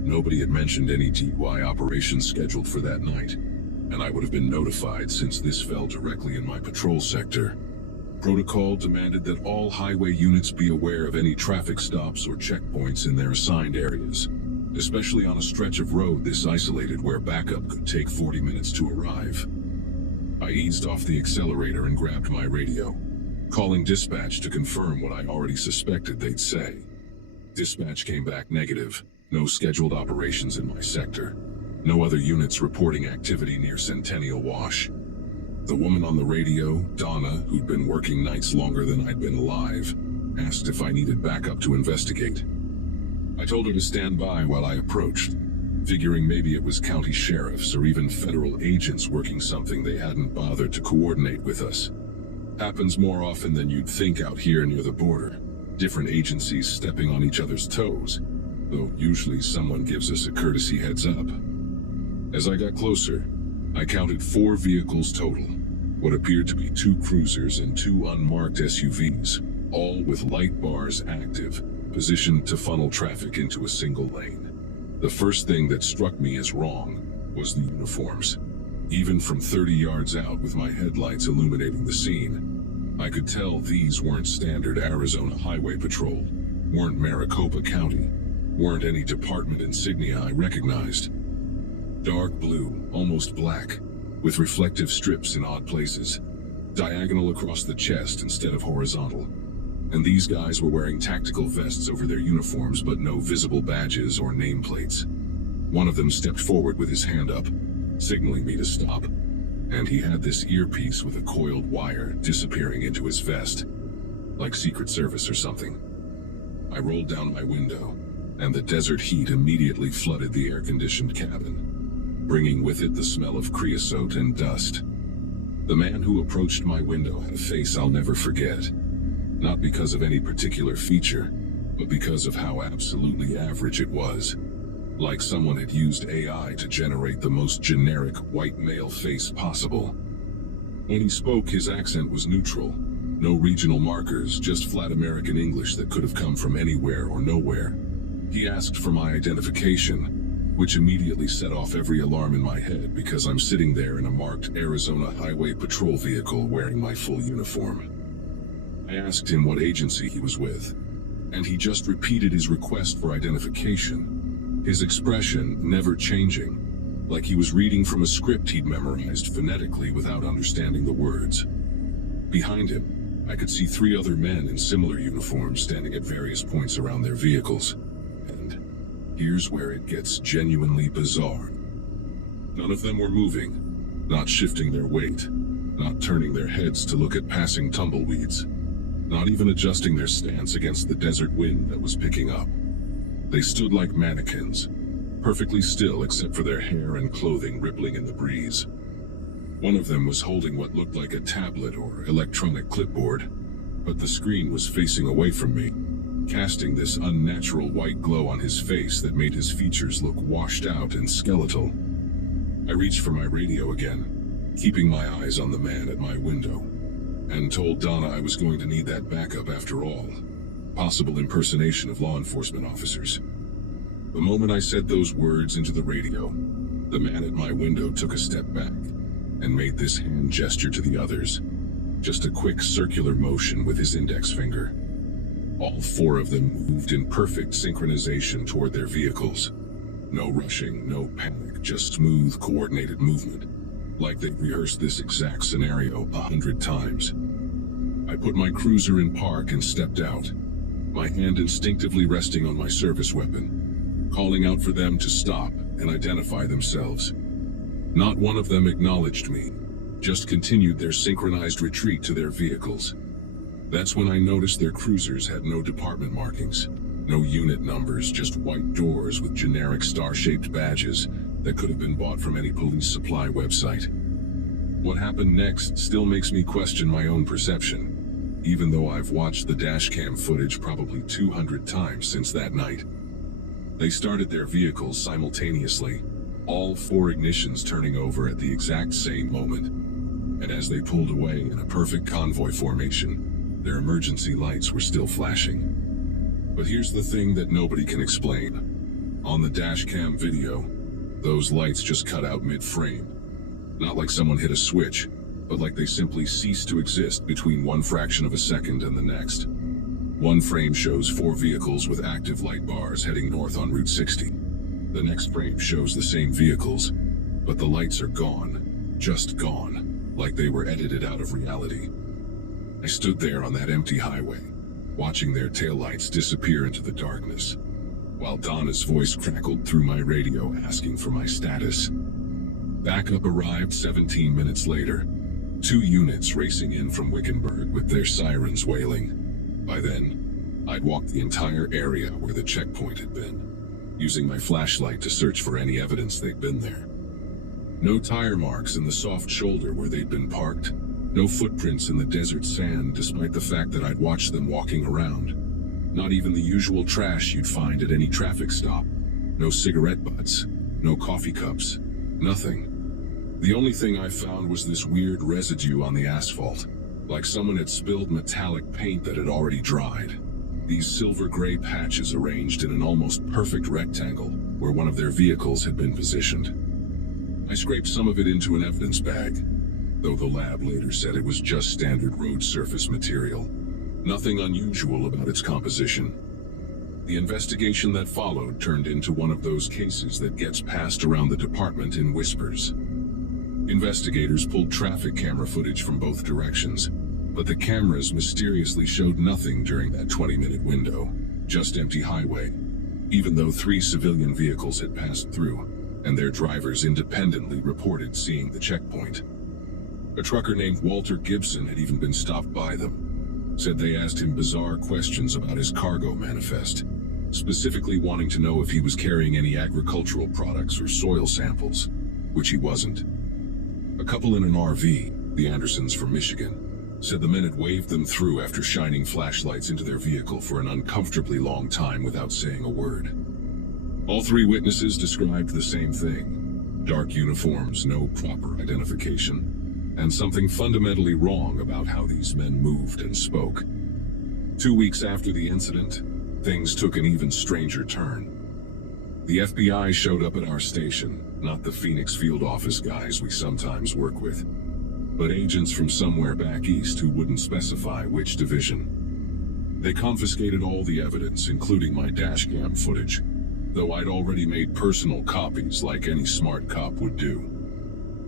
nobody had mentioned any DUI operations scheduled for that night, and I would have been notified since this fell directly in my patrol sector. Protocol demanded that all highway units be aware of any traffic stops or checkpoints in their assigned areas, especially on a stretch of road this isolated where backup could take 40 minutes to arrive. I eased off the accelerator and grabbed my radio, calling dispatch to confirm what I already suspected they'd say. Dispatch came back negative, no scheduled operations in my sector. No other units reporting activity near Centennial Wash. The woman on the radio, Donna, who'd been working nights longer than I'd been alive, asked if I needed backup to investigate. I told her to stand by while I approached, figuring maybe it was county sheriffs or even federal agents working something they hadn't bothered to coordinate with us. Happens more often than you'd think out here near the border. Different agencies stepping on each other's toes, though usually someone gives us a courtesy heads up. As I got closer, I counted 4 vehicles total, what appeared to be 2 cruisers and 2 unmarked SUVs, all with light bars active, positioned to funnel traffic into a single lane. The first thing that struck me as wrong was the uniforms. Even from 30 yards out with my headlights illuminating the scene, I could tell these weren't standard Arizona Highway Patrol, weren't Maricopa County, weren't any department insignia I recognized. Dark blue, almost black, with reflective strips in odd places, diagonal across the chest instead of horizontal. And these guys were wearing tactical vests over their uniforms but no visible badges or nameplates. One of them stepped forward with his hand up, signaling me to stop, and he had this earpiece with a coiled wire disappearing into his vest, like Secret Service or something. I rolled down my window, and the desert heat immediately flooded the air-conditioned cabin, bringing with it the smell of creosote and dust. The man who approached my window had a face I'll never forget, not because of any particular feature, but because of how absolutely average it was. Like someone had used AI to generate the most generic white male face possible. When he spoke, his accent was neutral. No regional markers, just flat American English that could have come from anywhere or nowhere. He asked for my identification, which immediately set off every alarm in my head because I'm sitting there in a marked Arizona Highway Patrol vehicle wearing my full uniform. I asked him what agency he was with, and he just repeated his request for identification. His expression never changing, like he was reading from a script he'd memorized phonetically without understanding the words. Behind him, I could see 3 other men in similar uniforms standing at various points around their vehicles. And here's where it gets genuinely bizarre. None of them were moving, not shifting their weight, not turning their heads to look at passing tumbleweeds, not even adjusting their stance against the desert wind that was picking up. They stood like mannequins, perfectly still except for their hair and clothing rippling in the breeze. One of them was holding what looked like a tablet or electronic clipboard, but the screen was facing away from me, casting this unnatural white glow on his face that made his features look washed out and skeletal. I reached for my radio again, keeping my eyes on the man at my window, and told Donna I was going to need that backup after all. Possible impersonation of law enforcement officers. The moment I said those words into the radio, the man at my window took a step back and made this hand gesture to the others, just a quick circular motion with his index finger. All 4 of them moved in perfect synchronization toward their vehicles. No rushing, no panic, just smooth, coordinated movement, like they'd rehearsed this exact scenario 100 times. I put my cruiser in park and stepped out, my hand instinctively resting on my service weapon, calling out for them to stop and identify themselves. Not one of them acknowledged me, just continued their synchronized retreat to their vehicles. That's when I noticed their cruisers had no department markings, no unit numbers, just white doors with generic star-shaped badges that could have been bought from any police supply website. What happened next still makes me question my own perception, even though I've watched the dashcam footage probably 200 times since that night. They started their vehicles simultaneously, all 4 ignitions turning over at the exact same moment. And as they pulled away in a perfect convoy formation, their emergency lights were still flashing. But here's the thing that nobody can explain. On the dashcam video, those lights just cut out mid-frame. Not like someone hit a switch, but like they simply ceased to exist between 1 fraction of a second and the next. One frame shows 4 vehicles with active light bars heading north on Route 60. The next frame shows the same vehicles, but the lights are gone, just gone, like they were edited out of reality. I stood there on that empty highway, watching their taillights disappear into the darkness, while Donna's voice crackled through my radio asking for my status. Backup arrived 17 minutes later, 2 units racing in from Wickenburg with their sirens wailing. By then, I'd walked the entire area where the checkpoint had been, using my flashlight to search for any evidence they'd been there. No tire marks in the soft shoulder where they'd been parked. No footprints in the desert sand, despite the fact that I'd watched them walking around. Not even the usual trash you'd find at any traffic stop. No cigarette butts, no coffee cups, nothing. The only thing I found was this weird residue on the asphalt, like someone had spilled metallic paint that had already dried. These silver-gray patches arranged in an almost perfect rectangle where one of their vehicles had been positioned. I scraped some of it into an evidence bag, though the lab later said it was just standard road surface material. Nothing unusual about its composition. The investigation that followed turned into one of those cases that gets passed around the department in whispers. Investigators pulled traffic camera footage from both directions, but the cameras mysteriously showed nothing during that 20-minute window, just empty highway, even though 3 civilian vehicles had passed through, and their drivers independently reported seeing the checkpoint. A trucker named Walter Gibson had even been stopped by them. Said they asked him bizarre questions about his cargo manifest, specifically wanting to know if he was carrying any agricultural products or soil samples, which he wasn't. A couple in an RV, the Andersons from Michigan, said the men had waved them through after shining flashlights into their vehicle for an uncomfortably long time without saying a word. All 3 witnesses described the same thing: dark uniforms, no proper identification, and something fundamentally wrong about how these men moved and spoke. 2 weeks after the incident, things took an even stranger turn. The FBI showed up at our station, not the Phoenix field office guys we sometimes work with, but agents from somewhere back east who wouldn't specify which division. They confiscated all the evidence, including my dashcam footage, though I'd already made personal copies like any smart cop would do.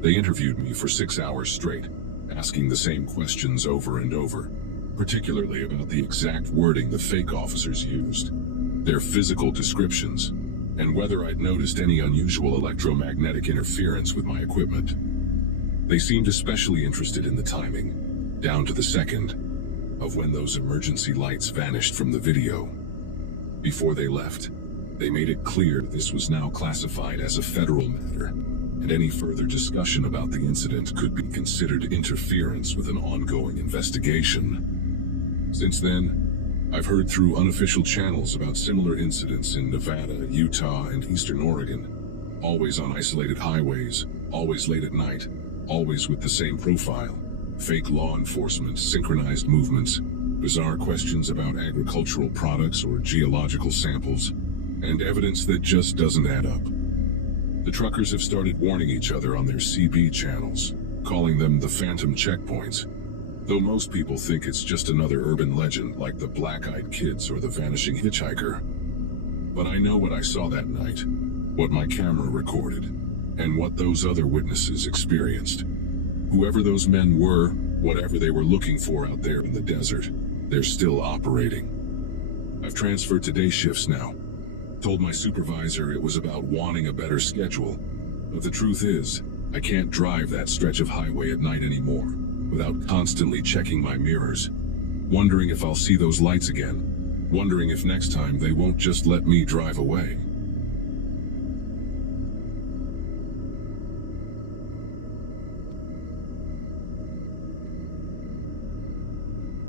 They interviewed me for 6 hours straight, asking the same questions over and over, particularly about the exact wording the fake officers used, their physical descriptions, and whether I'd noticed any unusual electromagnetic interference with my equipment. They seemed especially interested in the timing, down to the second, of when those emergency lights vanished from the video. Before they left, they made it clear this was now classified as a federal matter, and any further discussion about the incident could be considered interference with an ongoing investigation. Since then, I've heard through unofficial channels about similar incidents in Nevada, Utah, and Eastern Oregon, always on isolated highways, always late at night, always with the same profile: fake law enforcement, synchronized movements, bizarre questions about agricultural products or geological samples, and evidence that just doesn't add up. The truckers have started warning each other on their CB channels, calling them the phantom checkpoints, though most people think it's just another urban legend like the Black-Eyed Kids or the vanishing hitchhiker. But I know what I saw that night, what my camera recorded, and what those other witnesses experienced. Whoever those men were, whatever they were looking for out there in the desert, they're still operating. I've transferred to day shifts now. Told my supervisor it was about wanting a better schedule, but the truth is, I can't drive that stretch of highway at night anymore without constantly checking my mirrors, wondering if I'll see those lights again, wondering if next time they won't just let me drive away.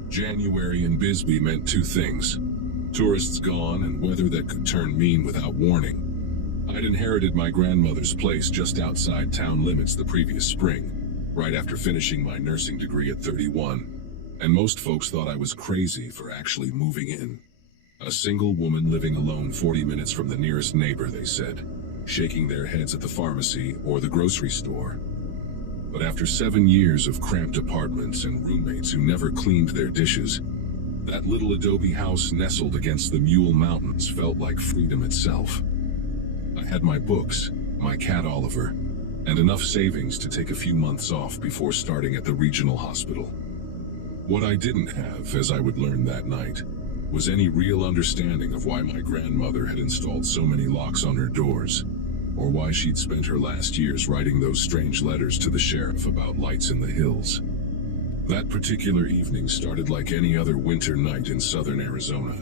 January in Bisbee meant 2 things. Tourists gone and weather that could turn mean without warning. I'd inherited my grandmother's place just outside town limits the previous spring, right after finishing my nursing degree at 31, and most folks thought I was crazy for actually moving in. A single woman living alone 40 minutes from the nearest neighbor, they said, shaking their heads at the pharmacy or the grocery store. But after 7 years of cramped apartments and roommates who never cleaned their dishes, that little adobe house nestled against the Mule Mountains felt like freedom itself. I had my books, my cat Oliver, and enough savings to take a few months off before starting at the regional hospital. What I didn't have, as I would learn that night, was any real understanding of why my grandmother had installed so many locks on her doors, or why she'd spent her last years writing those strange letters to the sheriff about lights in the hills. That particular evening started like any other winter night in southern Arizona.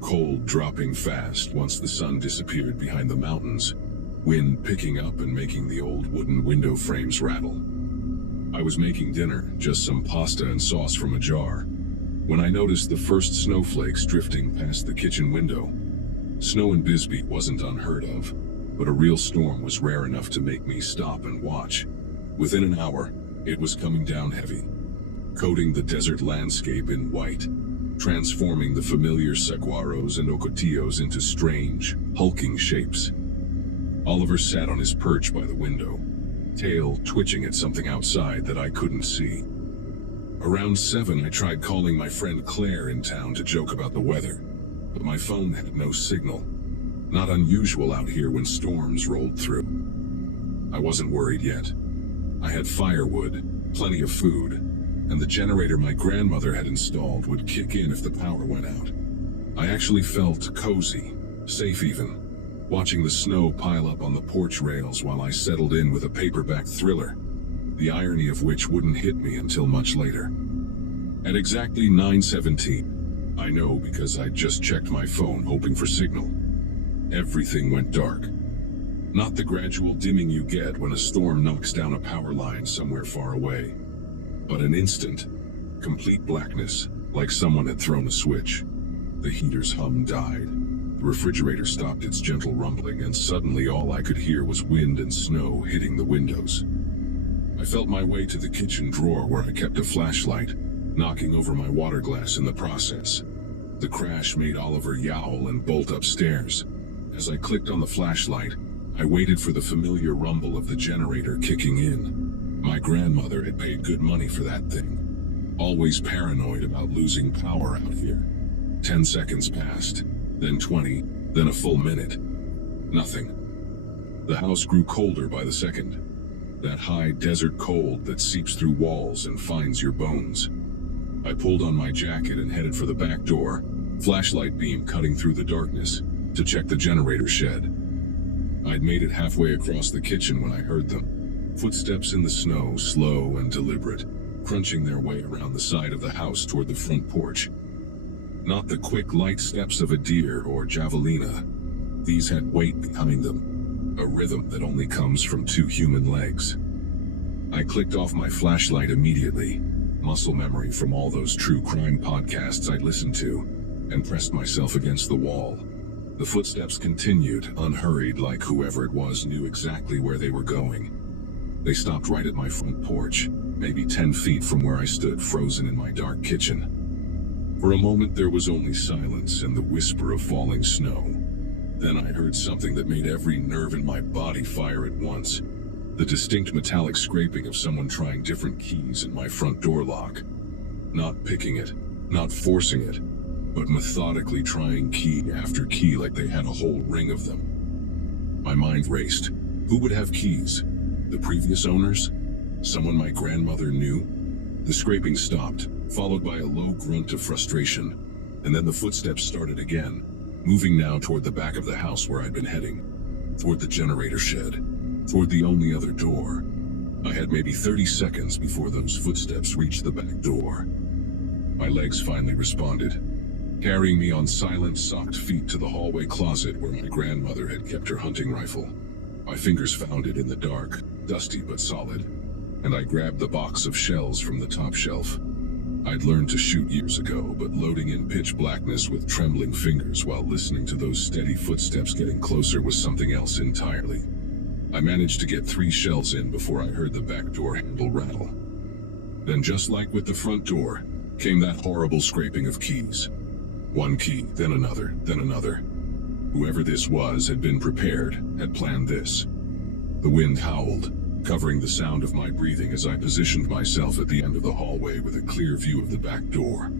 Cold dropping fast once the sun disappeared behind the mountains, wind picking up and making the old wooden window frames rattle. I was making dinner, just some pasta and sauce from a jar, when I noticed the first snowflakes drifting past the kitchen window. Snow in Bisbee wasn't unheard of, but a real storm was rare enough to make me stop and watch. Within an hour, it was coming down heavy, coating the desert landscape in white, transforming the familiar saguaros and ocotillos into strange, hulking shapes. Oliver sat on his perch by the window, tail twitching at something outside that I couldn't see. Around 7, I tried calling my friend Claire in town to joke about the weather, but my phone had no signal. Not unusual out here when storms rolled through. I wasn't worried yet. I had firewood, plenty of food, and the generator my grandmother had installed would kick in if the power went out. I actually felt cozy, safe even, watching the snow pile up on the porch rails while I settled in with a paperback thriller, the irony of which wouldn't hit me until much later. At exactly 9:17, I know because I just checked my phone hoping for signal, everything went dark. Not the gradual dimming you get when a storm knocks down a power line somewhere far away, but an instant, complete blackness, like someone had thrown a switch. The heater's hum died. The refrigerator stopped its gentle rumbling, and suddenly all I could hear was wind and snow hitting the windows. I felt my way to the kitchen drawer where I kept a flashlight, knocking over my water glass in the process. The crash made Oliver yowl and bolt upstairs. As I clicked on the flashlight, I waited for the familiar rumble of the generator kicking in. My grandmother had paid good money for that thing. Always paranoid about losing power out here. 10 seconds passed, then 20, then a full minute. Nothing. The house grew colder by the second. That high desert cold that seeps through walls and finds your bones. I pulled on my jacket and headed for the back door, flashlight beam cutting through the darkness, to check the generator shed. I'd made it halfway across the kitchen when I heard them. Footsteps in the snow, slow and deliberate, crunching their way around the side of the house toward the front porch. Not the quick, light steps of a deer or javelina. These had weight behind them, a rhythm that only comes from 2 human legs. I clicked off my flashlight immediately, muscle memory from all those true crime podcasts I'd listened to, and pressed myself against the wall. The footsteps continued, unhurried, like whoever it was knew exactly where they were going. They stopped right at my front porch, maybe 10 feet from where I stood frozen in my dark kitchen. For a moment there was only silence and the whisper of falling snow. Then I heard something that made every nerve in my body fire at once. The distinct metallic scraping of someone trying different keys in my front door lock. Not picking it, not forcing it, but methodically trying key after key like they had a whole ring of them. My mind raced. Who would have keys? The previous owners? Someone my grandmother knew? The scraping stopped, followed by a low grunt of frustration, and then the footsteps started again, moving now toward the back of the house where I'd been heading, toward the generator shed, toward the only other door. I had maybe 30 seconds before those footsteps reached the back door. My legs finally responded, carrying me on silent, socked feet to the hallway closet where my grandmother had kept her hunting rifle. My fingers found it in the dark, dusty but solid, and I grabbed the box of shells from the top shelf. I'd learned to shoot years ago, but loading in pitch blackness with trembling fingers while listening to those steady footsteps getting closer was something else entirely. I managed to get 3 shells in before I heard the back door handle rattle. Then, just like with the front door, came that horrible scraping of keys. One key, then another, then another. Whoever this was had been prepared, had planned this. The wind howled, covering the sound of my breathing as I positioned myself at the end of the hallway with a clear view of the back door.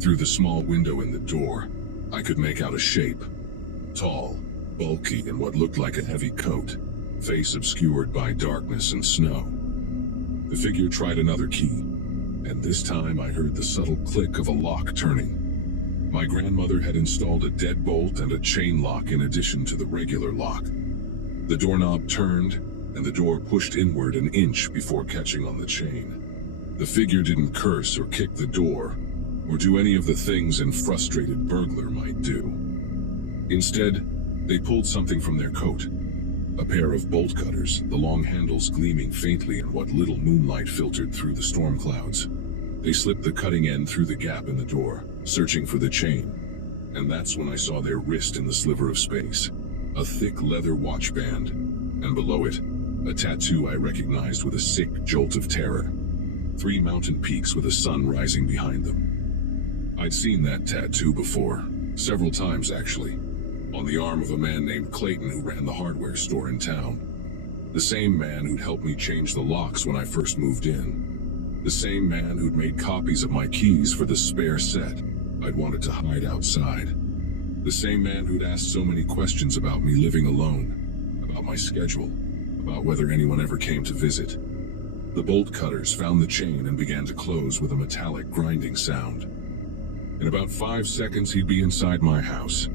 Through the small window in the door, I could make out a shape. Tall, bulky, in what looked like a heavy coat, face obscured by darkness and snow. The figure tried another key, and this time I heard the subtle click of a lock turning. My grandmother had installed a deadbolt and a chain lock in addition to the regular lock. The doorknob turned, and the door pushed inward an inch before catching on the chain. The figure didn't curse or kick the door, or do any of the things an frustrated burglar might do. Instead, they pulled something from their coat. A pair of bolt cutters, the long handles gleaming faintly in what little moonlight filtered through the storm clouds. They slipped the cutting end through the gap in the door, searching for the chain. And that's when I saw their wrist in the sliver of space. A thick leather watch band, and below it, a tattoo I recognized with a sick jolt of terror. 3 mountain peaks with a sun rising behind them. I'd seen that tattoo before, several times actually, on the arm of a man named Clayton who ran the hardware store in town. The same man who'd helped me change the locks when I first moved in. The same man who'd made copies of my keys for the spare set I'd wanted to hide outside. The same man who'd asked so many questions about me living alone, about my schedule, about whether anyone ever came to visit. The bolt cutters found the chain and began to close with a metallic grinding sound. In about 5 seconds, he'd be inside my house.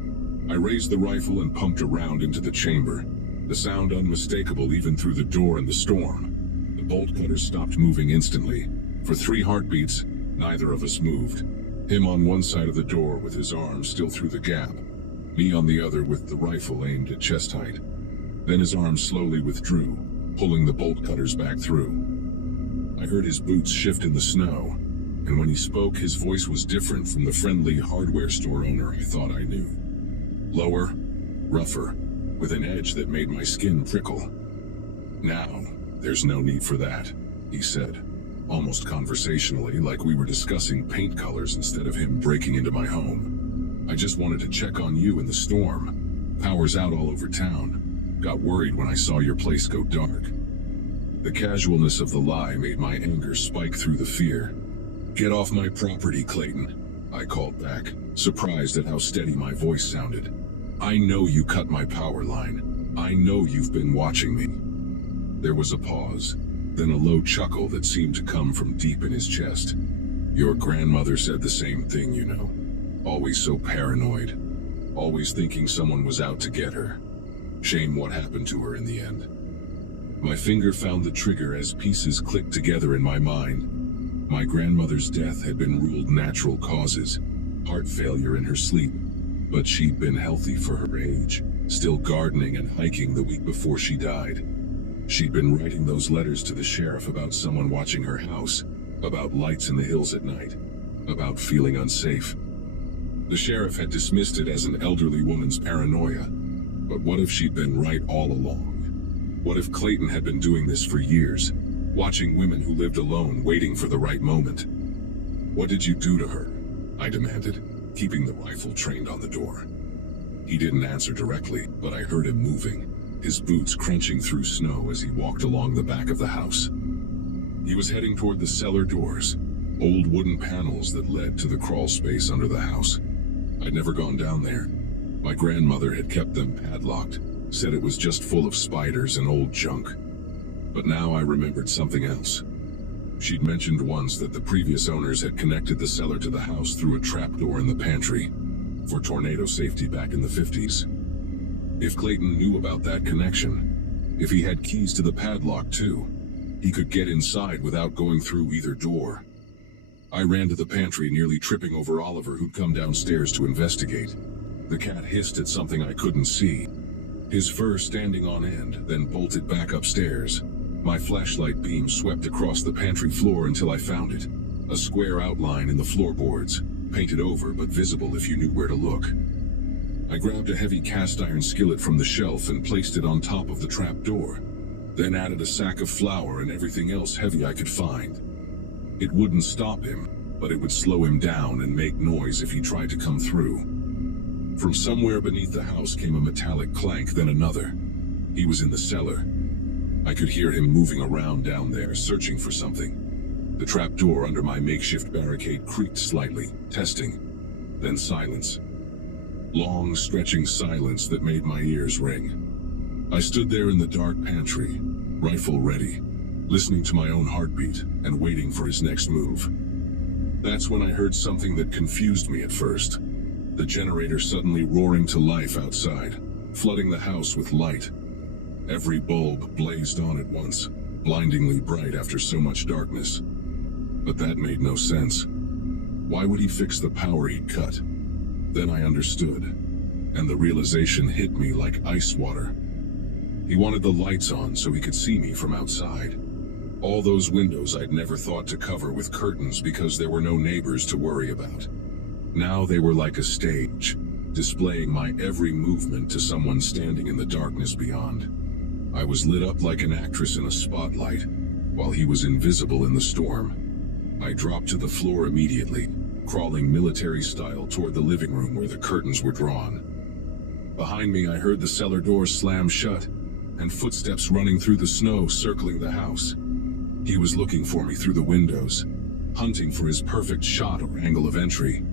I raised the rifle and pumped a round into the chamber, the sound unmistakable even through the door and the storm. The bolt cutters stopped moving instantly. For 3 heartbeats, neither of us moved. Him on one side of the door with his arm still through the gap, me on the other with the rifle aimed at chest height. Then his arm slowly withdrew, pulling the bolt cutters back through. I heard his boots shift in the snow, and when he spoke, his voice was different from the friendly hardware store owner I thought I knew. Lower, rougher, with an edge that made my skin prickle. "Now, there's no need for that," he said, almost conversationally, like we were discussing paint colors instead of him breaking into my home. "I just wanted to check on you in the storm. Power's out all over town. Got worried when I saw your place go dark." The casualness of the lie made my anger spike through the fear. "Get off my property, Clayton," I called back, surprised at how steady my voice sounded. "I know you cut my power line. I know you've been watching me." There was a pause, then a low chuckle that seemed to come from deep in his chest. "Your grandmother said the same thing, you know. Always so paranoid. Always thinking someone was out to get her. Shame what happened to her in the end." My finger found the trigger as pieces clicked together in my mind. My grandmother's death had been ruled natural causes, heart failure in her sleep, but she'd been healthy for her age, still gardening and hiking the week before she died. She'd been writing those letters to the sheriff about someone watching her house, about lights in the hills at night, about feeling unsafe. The sheriff had dismissed it as an elderly woman's paranoia, but what if she'd been right all along? What if Clayton had been doing this for years, watching women who lived alone, waiting for the right moment? "What did you do to her?" I demanded, keeping the rifle trained on the door. He didn't answer directly, but I heard him moving, his boots crunching through snow as he walked along the back of the house. He was heading toward the cellar doors, old wooden panels that led to the crawl space under the house. I'd never gone down there. My grandmother had kept them padlocked, said it was just full of spiders and old junk. But now I remembered something else. She'd mentioned once that the previous owners had connected the cellar to the house through a trapdoor in the pantry, for tornado safety back in the 50s. If Clayton knew about that connection, if he had keys to the padlock too, he could get inside without going through either door. I ran to the pantry, nearly tripping over Oliver, who'd come downstairs to investigate. The cat hissed at something I couldn't see, his fur standing on end, then bolted back upstairs. My flashlight beam swept across the pantry floor until I found it, a square outline in the floorboards, painted over but visible if you knew where to look. I grabbed a heavy cast iron skillet from the shelf and placed it on top of the trap door, then added a sack of flour and everything else heavy I could find. It wouldn't stop him, but it would slow him down and make noise if he tried to come through. From somewhere beneath the house came a metallic clank, then another. He was in the cellar. I could hear him moving around down there, searching for something. The trap door under my makeshift barricade creaked slightly, testing. Then silence. Long, stretching silence that made my ears ring. I stood there in the dark pantry, rifle ready, listening to my own heartbeat and waiting for his next move. That's when I heard something that confused me at first. The generator suddenly roaring to life outside, flooding the house with light. Every bulb blazed on at once, blindingly bright after so much darkness. But that made no sense. Why would he fix the power he'd cut? Then I understood, and the realization hit me like ice water. He wanted the lights on so he could see me from outside. All those windows I'd never thought to cover with curtains because there were no neighbors to worry about. Now they were like a stage, displaying my every movement to someone standing in the darkness beyond. I was lit up like an actress in a spotlight, while he was invisible in the storm. I dropped to the floor immediately, crawling military-style toward the living room where the curtains were drawn. Behind me, I heard the cellar door slam shut, and footsteps running through the snow circling the house. He was looking for me through the windows, hunting for his perfect shot or angle of entry.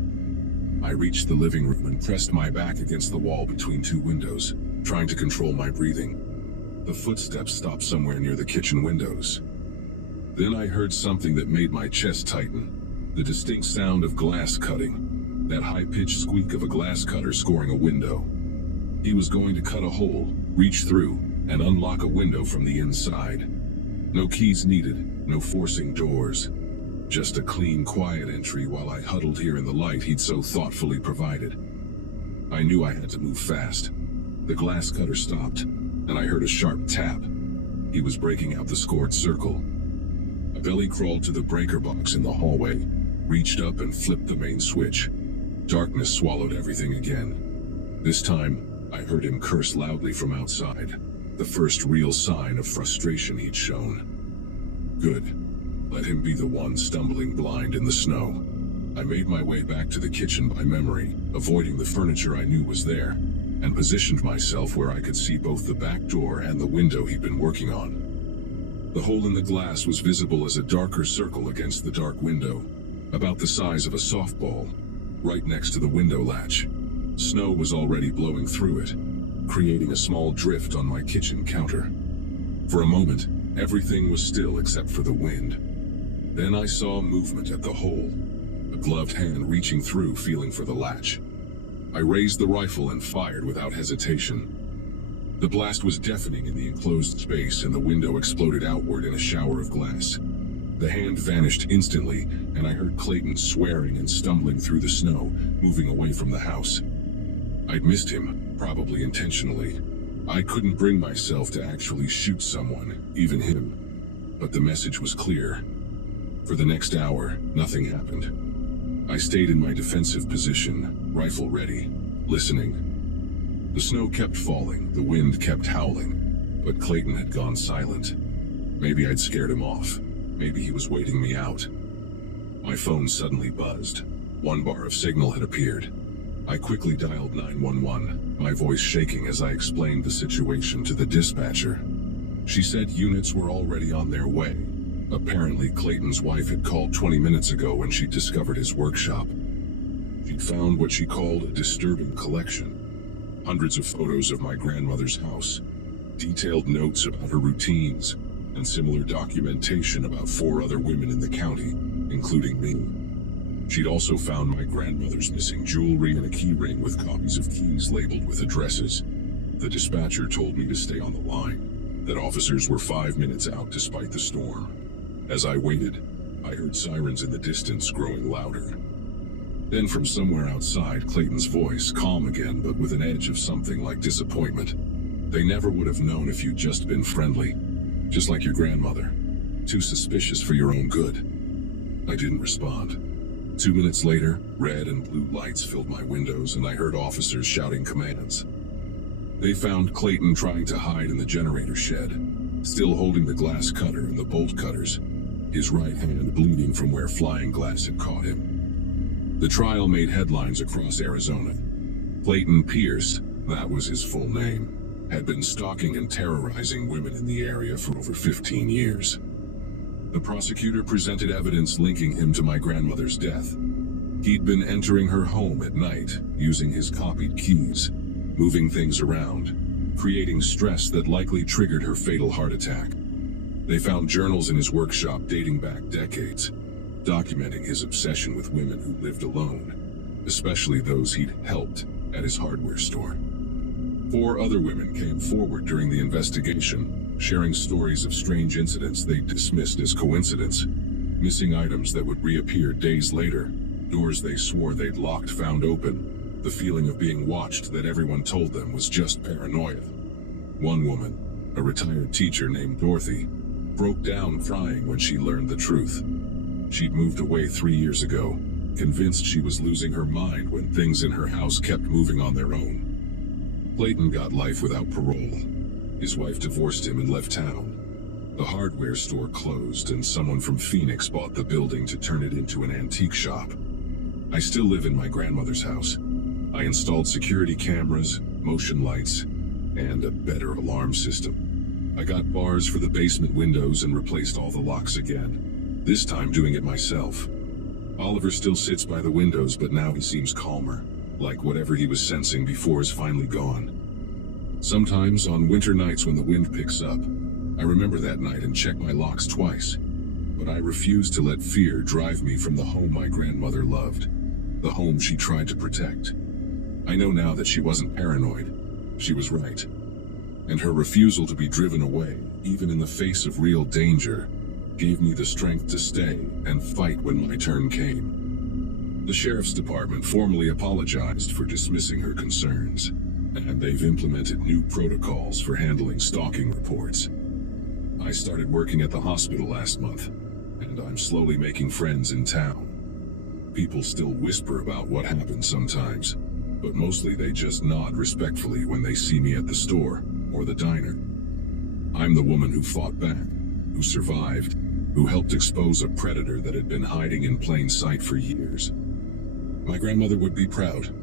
I reached the living room and pressed my back against the wall between two windows, trying to control my breathing. The footsteps stopped somewhere near the kitchen windows. Then I heard something that made my chest tighten. The distinct sound of glass cutting, that high-pitched squeak of a glass cutter scoring a window. He was going to cut a hole, reach through, and unlock a window from the inside. No keys needed, no forcing doors. Just a clean, quiet entry while I huddled here in the light he'd so thoughtfully provided. I knew I had to move fast. The glass cutter stopped, and I heard a sharp tap. He was breaking out the scored circle. I belly crawled to the breaker box in the hallway, reached up and flipped the main switch. Darkness swallowed everything again. This time, I heard him curse loudly from outside, the first real sign of frustration he'd shown. Good. Let him be the one stumbling blind in the snow. I made my way back to the kitchen by memory, avoiding the furniture I knew was there, and positioned myself where I could see both the back door and the window he'd been working on. The hole in the glass was visible as a darker circle against the dark window, about the size of a softball, right next to the window latch. Snow was already blowing through it, creating a small drift on my kitchen counter. For a moment, everything was still except for the wind. Then I saw movement at the hole, a gloved hand reaching through, feeling for the latch. I raised the rifle and fired without hesitation. The blast was deafening in the enclosed space, and the window exploded outward in a shower of glass. The hand vanished instantly, and I heard Clayton swearing and stumbling through the snow, moving away from the house. I'd missed him, probably intentionally. I couldn't bring myself to actually shoot someone, even him. But the message was clear. For the next hour, nothing happened. I stayed in my defensive position, rifle ready, listening. The snow kept falling, the wind kept howling, but Clayton had gone silent. Maybe I'd scared him off. Maybe he was waiting me out. My phone suddenly buzzed. One bar of signal had appeared. I quickly dialed 911, my voice shaking as I explained the situation to the dispatcher. She said units were already on their way. Apparently, Clayton's wife had called 20 minutes ago when she discovered his workshop. She'd found what she called a disturbing collection. Hundreds of photos of my grandmother's house, detailed notes about her routines, and similar documentation about 4 other women in the county, including me. She'd also found my grandmother's missing jewelry and a key ring with copies of keys labeled with addresses. The dispatcher told me to stay on the line, that officers were 5 minutes out despite the storm. As I waited, I heard sirens in the distance growing louder. Then from somewhere outside, Clayton's voice, calm again, but with an edge of something like disappointment. They never would have known if you'd just been friendly, just like your grandmother. Too suspicious for your own good. I didn't respond. 2 minutes later, red and blue lights filled my windows, and I heard officers shouting commands. They found Clayton trying to hide in the generator shed, still holding the glass cutter and the bolt cutters, his right hand bleeding from where flying glass had caught him. The trial made headlines across Arizona. Clayton Pierce, that was his full name, had been stalking and terrorizing women in the area for over 15 years. The prosecutor presented evidence linking him to my grandmother's death. He'd been entering her home at night, using his copied keys, moving things around, creating stress that likely triggered her fatal heart attack. They found journals in his workshop dating back decades, documenting his obsession with women who lived alone, especially those he'd helped at his hardware store. 4 other women came forward during the investigation, sharing stories of strange incidents they dismissed as coincidence. Missing items that would reappear days later, doors they swore they'd locked found open, the feeling of being watched that everyone told them was just paranoia. One woman, a retired teacher named Dorothy, broke down crying when she learned the truth. She'd moved away 3 years ago, convinced she was losing her mind when things in her house kept moving on their own. Clayton got life without parole. His wife divorced him and left town. The hardware store closed and someone from Phoenix bought the building to turn it into an antique shop. I still live in my grandmother's house. I installed security cameras, motion lights, and a better alarm system. I got bars for the basement windows and replaced all the locks again, this time doing it myself. Oliver still sits by the windows, but now he seems calmer, like whatever he was sensing before is finally gone. Sometimes on winter nights when the wind picks up, I remember that night and check my locks twice, but I refuse to let fear drive me from the home my grandmother loved, the home she tried to protect. I know now that she wasn't paranoid, she was right, and her refusal to be driven away, even in the face of real danger, gave me the strength to stay and fight when my turn came. The sheriff's department formally apologized for dismissing her concerns, and they've implemented new protocols for handling stalking reports. I started working at the hospital last month, and I'm slowly making friends in town. People still whisper about what happened sometimes, but mostly they just nod respectfully when they see me at the store or the diner. I'm the woman who fought back, who survived, who helped expose a predator that had been hiding in plain sight for years. My grandmother would be proud.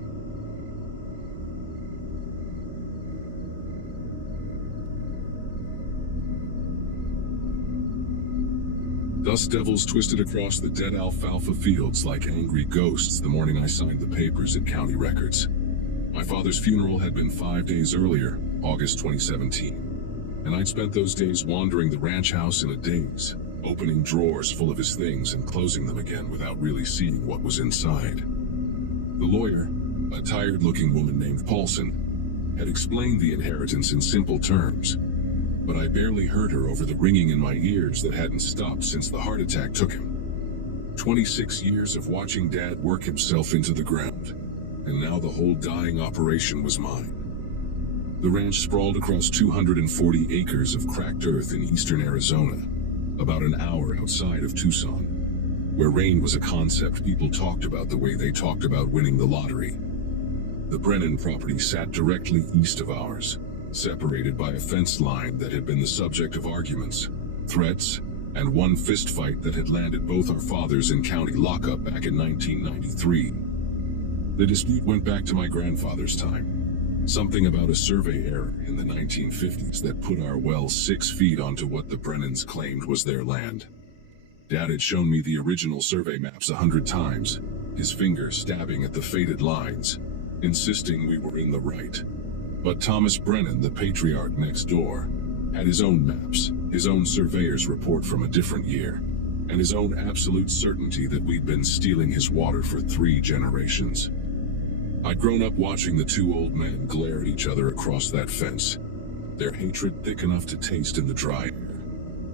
Dust devils twisted across the dead alfalfa fields like angry ghosts the morning I signed the papers in county records. My father's funeral had been 5 days earlier, August 2017, and I'd spent those days wandering the ranch house in a daze, opening drawers full of his things and closing them again without really seeing what was inside. The lawyer, a tired-looking woman named Paulson, had explained the inheritance in simple terms, but I barely heard her over the ringing in my ears that hadn't stopped since the heart attack took him. 26 years of watching Dad work himself into the ground, and now the whole dying operation was mine. The ranch sprawled across 240 acres of cracked earth in eastern Arizona, about an hour outside of Tucson, where rain was a concept people talked about the way they talked about winning the lottery. The Brennan property sat directly east of ours, separated by a fence line that had been the subject of arguments, threats, and one fistfight that had landed both our fathers in county lockup back in 1993. The dispute went back to my grandfather's time, something about a survey error in the 1950s that put our well 6 feet onto what the Brennans claimed was their land. Dad had shown me the original survey maps 100 times, his finger stabbing at the faded lines, insisting we were in the right. But Thomas Brennan, the patriarch next door, had his own maps, his own surveyor's report from a different year, and his own absolute certainty that we'd been stealing his water for 3 generations. I'd grown up watching the 2 old men glare at each other across that fence, their hatred thick enough to taste in the dry air.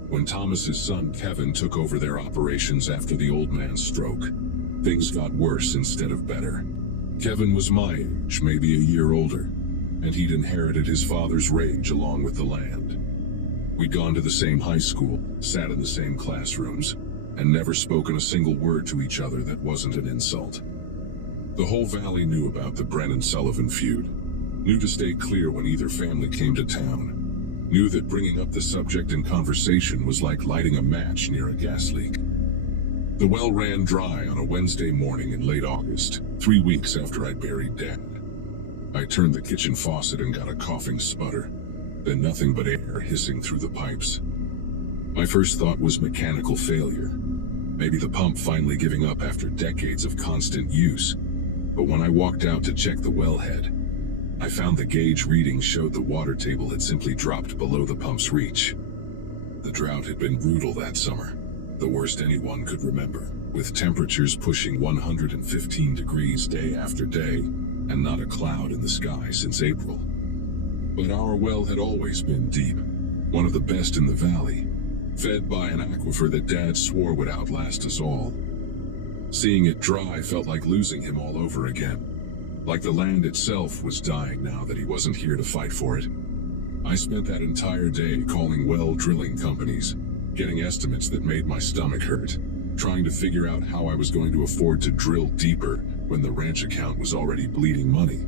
When Thomas's son Kevin took over their operations after the old man's stroke, things got worse instead of better. Kevin was my age, maybe a year older, and he'd inherited his father's rage along with the land. We'd gone to the same high school, sat in the same classrooms, and never spoken a single word to each other that wasn't an insult. The whole valley knew about the Brennan-Sullivan feud, knew to stay clear when either family came to town, knew that bringing up the subject in conversation was like lighting a match near a gas leak. The well ran dry on a Wednesday morning in late August, 3 weeks after I'd buried Dad. I turned the kitchen faucet and got a coughing sputter, then nothing but air hissing through the pipes. My first thought was mechanical failure, maybe the pump finally giving up after decades of constant use. But when I walked out to check the wellhead, I found the gauge reading showed the water table had simply dropped below the pump's reach. The drought had been brutal that summer, the worst anyone could remember, with temperatures pushing 115 degrees day after day, and not a cloud in the sky since April. But our well had always been deep, one of the best in the valley, fed by an aquifer that Dad swore would outlast us all. Seeing it dry felt like losing him all over again. Like the land itself was dying now that he wasn't here to fight for it. I spent that entire day calling well drilling companies, getting estimates that made my stomach hurt, trying to figure out how I was going to afford to drill deeper when the ranch account was already bleeding money.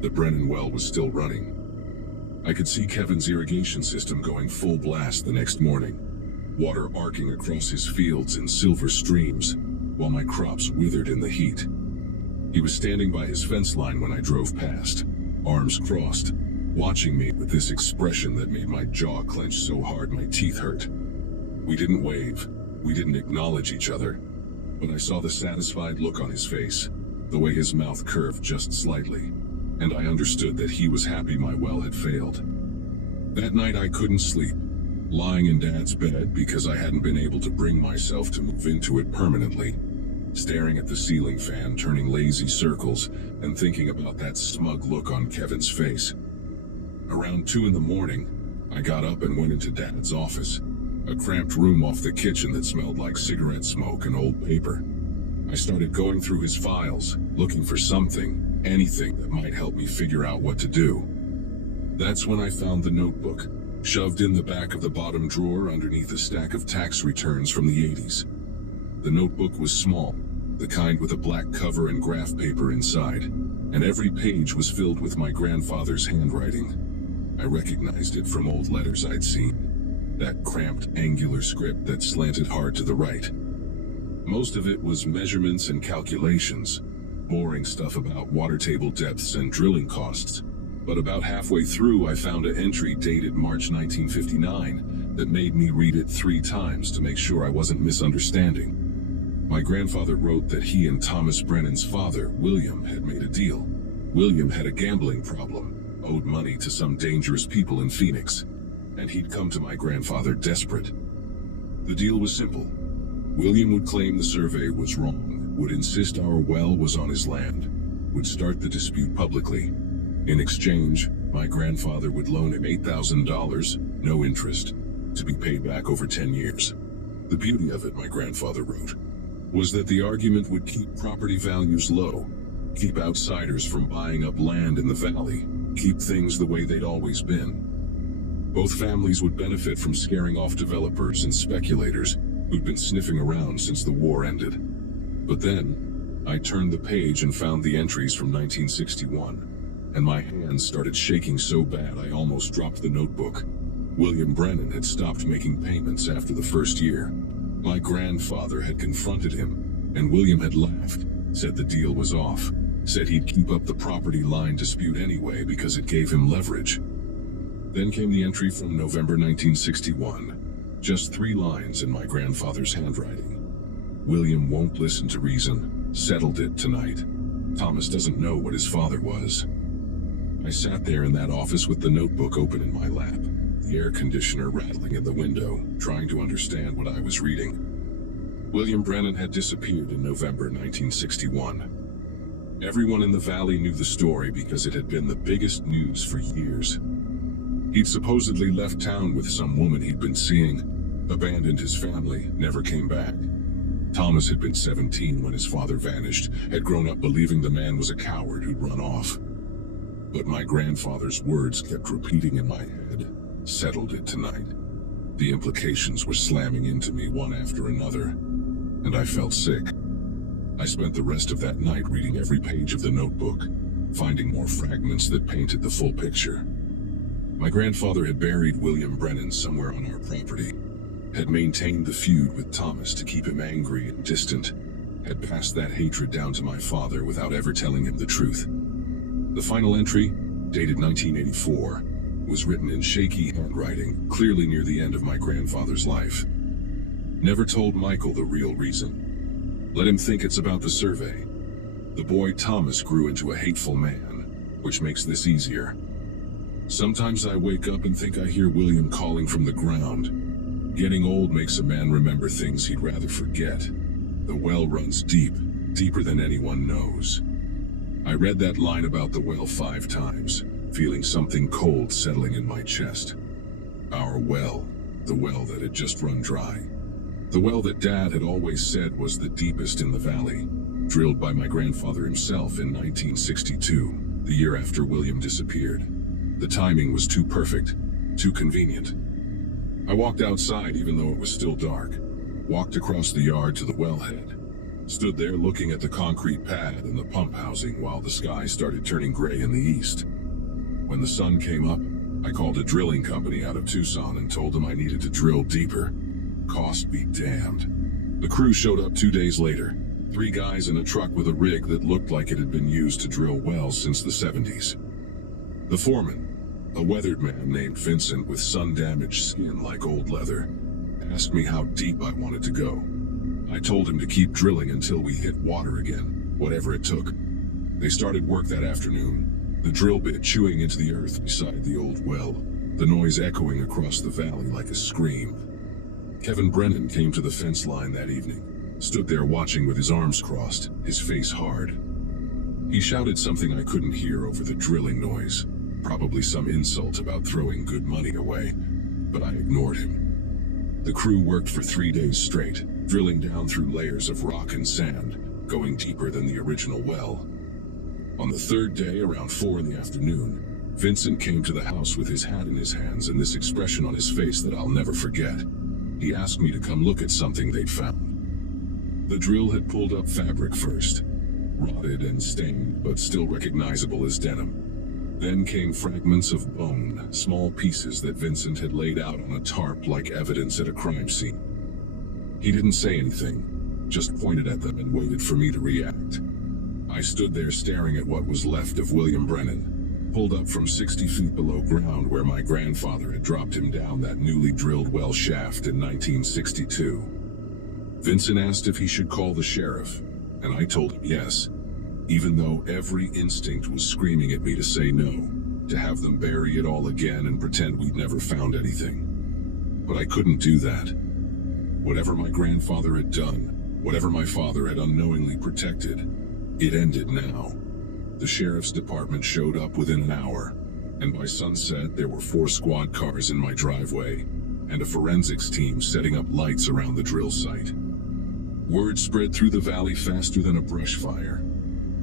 The Brennan well was still running. I could see Kevin's irrigation system going full blast the next morning, water arcing across his fields in silver streams, while my crops withered in the heat. He was standing by his fence line when I drove past, arms crossed, watching me with this expression that made my jaw clench so hard my teeth hurt. We didn't wave, we didn't acknowledge each other, but I saw the satisfied look on his face, the way his mouth curved just slightly, and I understood that he was happy my well had failed. That night I couldn't sleep, lying in Dad's bed because I hadn't been able to bring myself to move into it permanently, staring at the ceiling fan turning lazy circles and thinking about that smug look on Kevin's face. Around 2 in the morning, I got up and went into Dad's office, a cramped room off the kitchen that smelled like cigarette smoke and old paper. I started going through his files, looking for something, anything that might help me figure out what to do. That's when I found the notebook, shoved in the back of the bottom drawer underneath a stack of tax returns from the 80s. The notebook was small, the kind with a black cover and graph paper inside, and every page was filled with my grandfather's handwriting. I recognized it from old letters I'd seen, that cramped, angular script that slanted hard to the right. Most of it was measurements and calculations, boring stuff about water table depths and drilling costs. But about halfway through, I found an entry dated March 1959 that made me read it 3 times to make sure I wasn't misunderstanding. My grandfather wrote that he and Thomas Brennan's father, William, had made a deal. William had a gambling problem, owed money to some dangerous people in Phoenix, and he'd come to my grandfather desperate. The deal was simple. William would claim the survey was wrong, would insist our well was on his land, would start the dispute publicly. In exchange, my grandfather would loan him $8,000, no interest, to be paid back over 10 years. The beauty of it, my grandfather wrote, was that the argument would keep property values low, keep outsiders from buying up land in the valley, keep things the way they'd always been. Both families would benefit from scaring off developers and speculators who'd been sniffing around since the war ended. But then, I turned the page and found the entries from 1961. And my hands started shaking so bad I almost dropped the notebook. William Brennan had stopped making payments after the first year. My grandfather had confronted him, and William had laughed, said the deal was off, said he'd keep up the property line dispute anyway because it gave him leverage. Then came the entry from November 1961, just 3 lines in my grandfather's handwriting. William won't listen to reason, settled it tonight. Thomas doesn't know what his father was. I sat there in that office with the notebook open in my lap, the air conditioner rattling in the window, trying to understand what I was reading. William Brennan had disappeared in November 1961. Everyone in the valley knew the story because it had been the biggest news for years. He'd supposedly left town with some woman he'd been seeing, abandoned his family, never came back. Thomas had been 17 when his father vanished, had grown up believing the man was a coward who'd run off. But my grandfather's words kept repeating in my head, settled it tonight. The implications were slamming into me one after another, and I felt sick. I spent the rest of that night reading every page of the notebook, finding more fragments that painted the full picture. My grandfather had buried William Brennan somewhere on our property, had maintained the feud with Thomas to keep him angry and distant, had passed that hatred down to my father without ever telling him the truth. The final entry, dated 1984, was written in shaky handwriting, clearly near the end of my grandfather's life. Never told Michael the real reason. Let him think it's about the survey. The boy Thomas grew into a hateful man, which makes this easier. Sometimes I wake up and think I hear William calling from the ground. Getting old makes a man remember things he'd rather forget. The well runs deep, deeper than anyone knows. I read that line about the well 5 times, feeling something cold settling in my chest. Our well. the well that had just run dry. The well that Dad had always said was the deepest in the valley, drilled by my grandfather himself in 1962, the year after William disappeared. The timing was too perfect, too convenient. I walked outside even though it was still dark, walked across the yard to the wellhead, stood there looking at the concrete pad and the pump housing while the sky started turning gray in the east. When the sun came up, I called a drilling company out of Tucson and told them I needed to drill deeper. Cost be damned. The crew showed up 2 days later, 3 guys in a truck with a rig that looked like it had been used to drill wells since the 70s. The foreman, a weathered man named Vincent with sun-damaged skin like old leather, asked me how deep I wanted to go. I told him to keep drilling until we hit water again, whatever it took. They started work that afternoon, the drill bit chewing into the earth beside the old well, the noise echoing across the valley like a scream. Kevin Brennan came to the fence line that evening, stood there watching with his arms crossed, his face hard. He shouted something I couldn't hear over the drilling noise, probably some insult about throwing good money away, but I ignored him. The crew worked for 3 days straight, drilling down through layers of rock and sand, going deeper than the original well. On the 3rd day, around 4 in the afternoon, Vincent came to the house with his hat in his hands and this expression on his face that I'll never forget. He asked me to come look at something they'd found. The drill had pulled up fabric first, rotted and stained, but still recognizable as denim. Then came fragments of bone, small pieces that Vincent had laid out on a tarp like evidence at a crime scene. He didn't say anything, just pointed at them and waited for me to react. I stood there staring at what was left of William Brennan, pulled up from 60 feet below ground where my grandfather had dropped him down that newly drilled well shaft in 1962. Vincent asked if he should call the sheriff, and I told him yes, even though every instinct was screaming at me to say no, to have them bury it all again and pretend we'd never found anything. But I couldn't do that. Whatever my grandfather had done, whatever my father had unknowingly protected, it ended now. The sheriff's department showed up within an hour, and by sunset there were 4 squad cars in my driveway, and a forensics team setting up lights around the drill site. Word spread through the valley faster than a brush fire.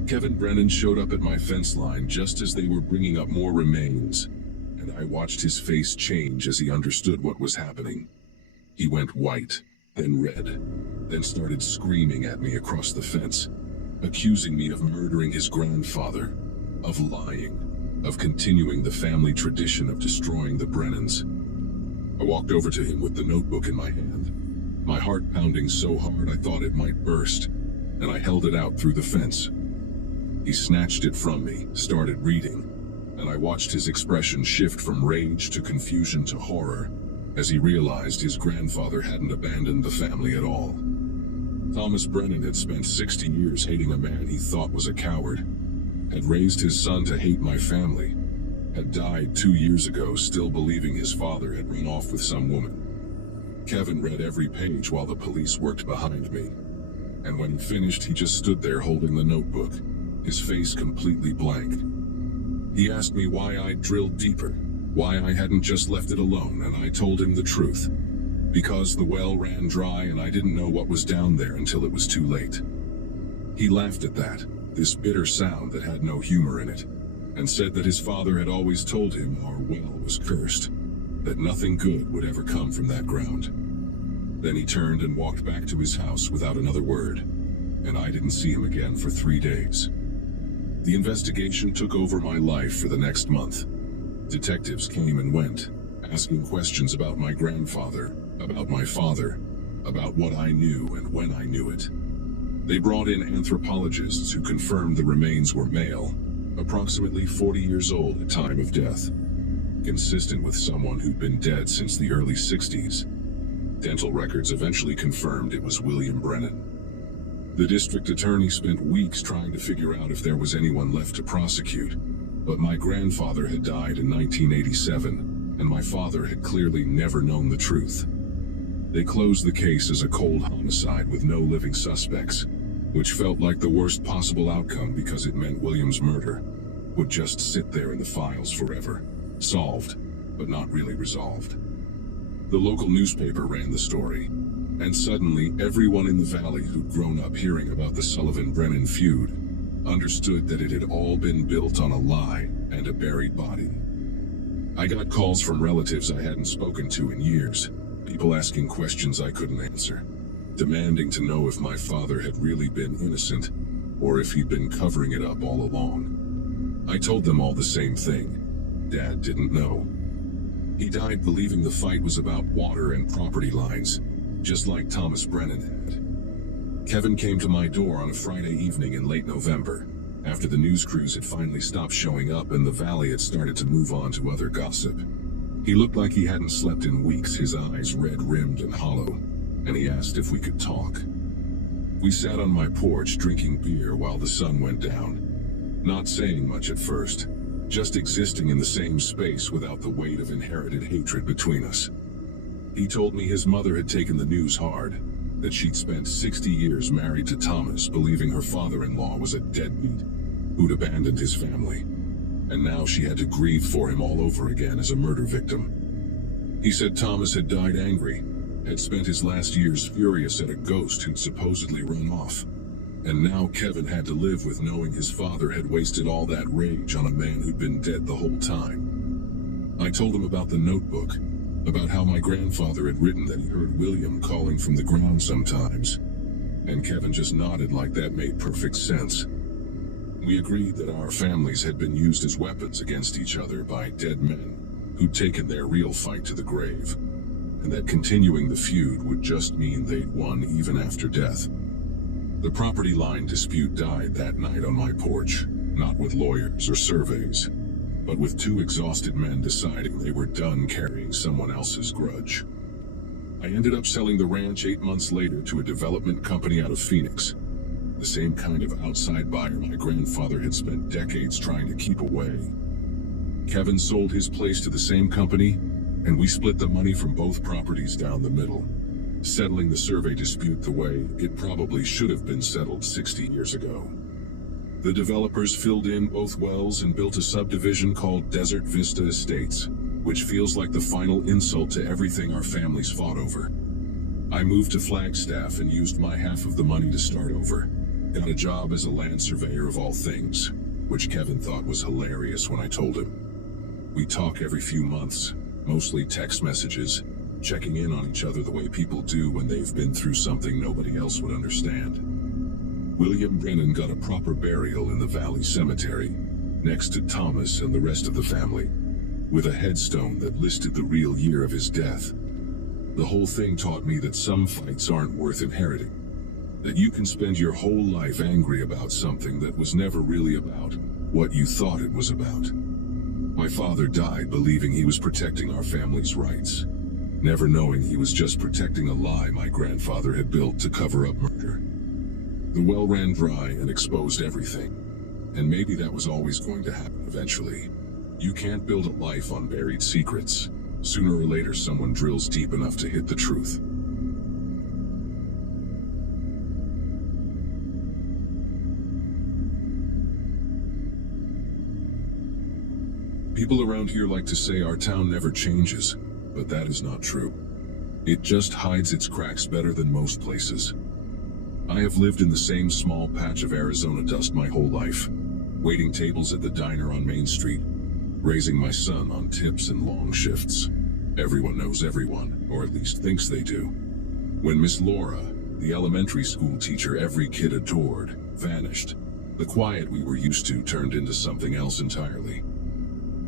Kevin Brennan showed up at my fence line just as they were bringing up more remains, and I watched his face change as he understood what was happening. He went white, then red, then started screaming at me across the fence, accusing me of murdering his grandfather, of lying, of continuing the family tradition of destroying the Brennans. I walked over to him with the notebook in my hand, my heart pounding so hard I thought it might burst, and I held it out through the fence. He snatched it from me, started reading, and I watched his expression shift from rage to confusion to horror as he realized his grandfather hadn't abandoned the family at all. Thomas Brennan had spent 60 years hating a man he thought was a coward, had raised his son to hate my family, had died 2 years ago still believing his father had run off with some woman. Kevin read every page while the police worked behind me, and when he finished he just stood there holding the notebook, his face completely blank. He asked me why I'd drilled deeper, why I hadn't just left it alone, and I told him the truth. Because the well ran dry and I didn't know what was down there until it was too late. He laughed at that, this bitter sound that had no humor in it, and said that his father had always told him our well was cursed, that nothing good would ever come from that ground. Then he turned and walked back to his house without another word, and I didn't see him again for 3 days. The investigation took over my life for the next month. Detectives came and went, asking questions about my grandfather, about my father, about what I knew and when I knew it. They brought in anthropologists who confirmed the remains were male, approximately 40 years old at time of death, consistent with someone who'd been dead since the early 60s. Dental records eventually confirmed it was William Brennan. The district attorney spent weeks trying to figure out if there was anyone left to prosecute, but my grandfather had died in 1987, and my father had clearly never known the truth. They closed the case as a cold homicide with no living suspects, which felt like the worst possible outcome because it meant William's murder would just sit there in the files forever, solved, but not really resolved. The local newspaper ran the story, and suddenly everyone in the valley who'd grown up hearing about the Sullivan-Brennan feud understood that it had all been built on a lie and a buried body. I got calls from relatives I hadn't spoken to in years, people asking questions I couldn't answer, demanding to know if my father had really been innocent, or if he'd been covering it up all along. I told them all the same thing. Dad didn't know. He died believing the fight was about water and property lines, just like Thomas Brennan had. Kevin came to my door on a Friday evening in late November, after the news crews had finally stopped showing up and the valley had started to move on to other gossip. He looked like he hadn't slept in weeks, his eyes red-rimmed and hollow, and he asked if we could talk. We sat on my porch drinking beer while the sun went down, not saying much at first, just existing in the same space without the weight of inherited hatred between us. He told me his mother had taken the news hard, that she'd spent 60 years married to Thomas, believing her father-in-law was a deadbeat who'd abandoned his family, and now she had to grieve for him all over again as a murder victim. He said Thomas had died angry, had spent his last years furious at a ghost who'd supposedly run off, and now Kevin had to live with knowing his father had wasted all that rage on a man who'd been dead the whole time. I told him about the notebook, about how my grandfather had written that he heard William calling from the ground sometimes, and Kevin just nodded like that made perfect sense. We agreed that our families had been used as weapons against each other by dead men who'd taken their real fight to the grave, and that continuing the feud would just mean they'd won even after death. The property line dispute died that night on my porch, not with lawyers or surveys, but with two exhausted men deciding they were done carrying someone else's grudge. I ended up selling the ranch 8 months later to a development company out of Phoenix, the same kind of outside buyer my grandfather had spent decades trying to keep away. Kevin sold his place to the same company, and we split the money from both properties down the middle, settling the survey dispute the way it probably should have been settled 60 years ago. The developers filled in both wells and built a subdivision called Desert Vista Estates, which feels like the final insult to everything our families fought over. I moved to Flagstaff and used my half of the money to start over. Got a job as a land surveyor of all things, which Kevin thought was hilarious when I told him. We talk every few months, mostly text messages, checking in on each other the way people do when they've been through something nobody else would understand. William Brennan got a proper burial in the Valley Cemetery, next to Thomas and the rest of the family, with a headstone that listed the real year of his death. The whole thing taught me that some fights aren't worth inheriting, that you can spend your whole life angry about something that was never really about what you thought it was about. My father died believing he was protecting our family's rights, never knowing he was just protecting a lie my grandfather had built to cover up murder. The well ran dry and exposed everything, and maybe that was always going to happen eventually. You can't build a life on buried secrets. Sooner or later someone drills deep enough to hit the truth. People around here like to say our town never changes, but that is not true. It just hides its cracks better than most places. I have lived in the same small patch of Arizona dust my whole life, waiting tables at the diner on Main Street, raising my son on tips and long shifts. Everyone knows everyone, or at least thinks they do. When Miss Laura, the elementary school teacher every kid adored, vanished, the quiet we were used to turned into something else entirely.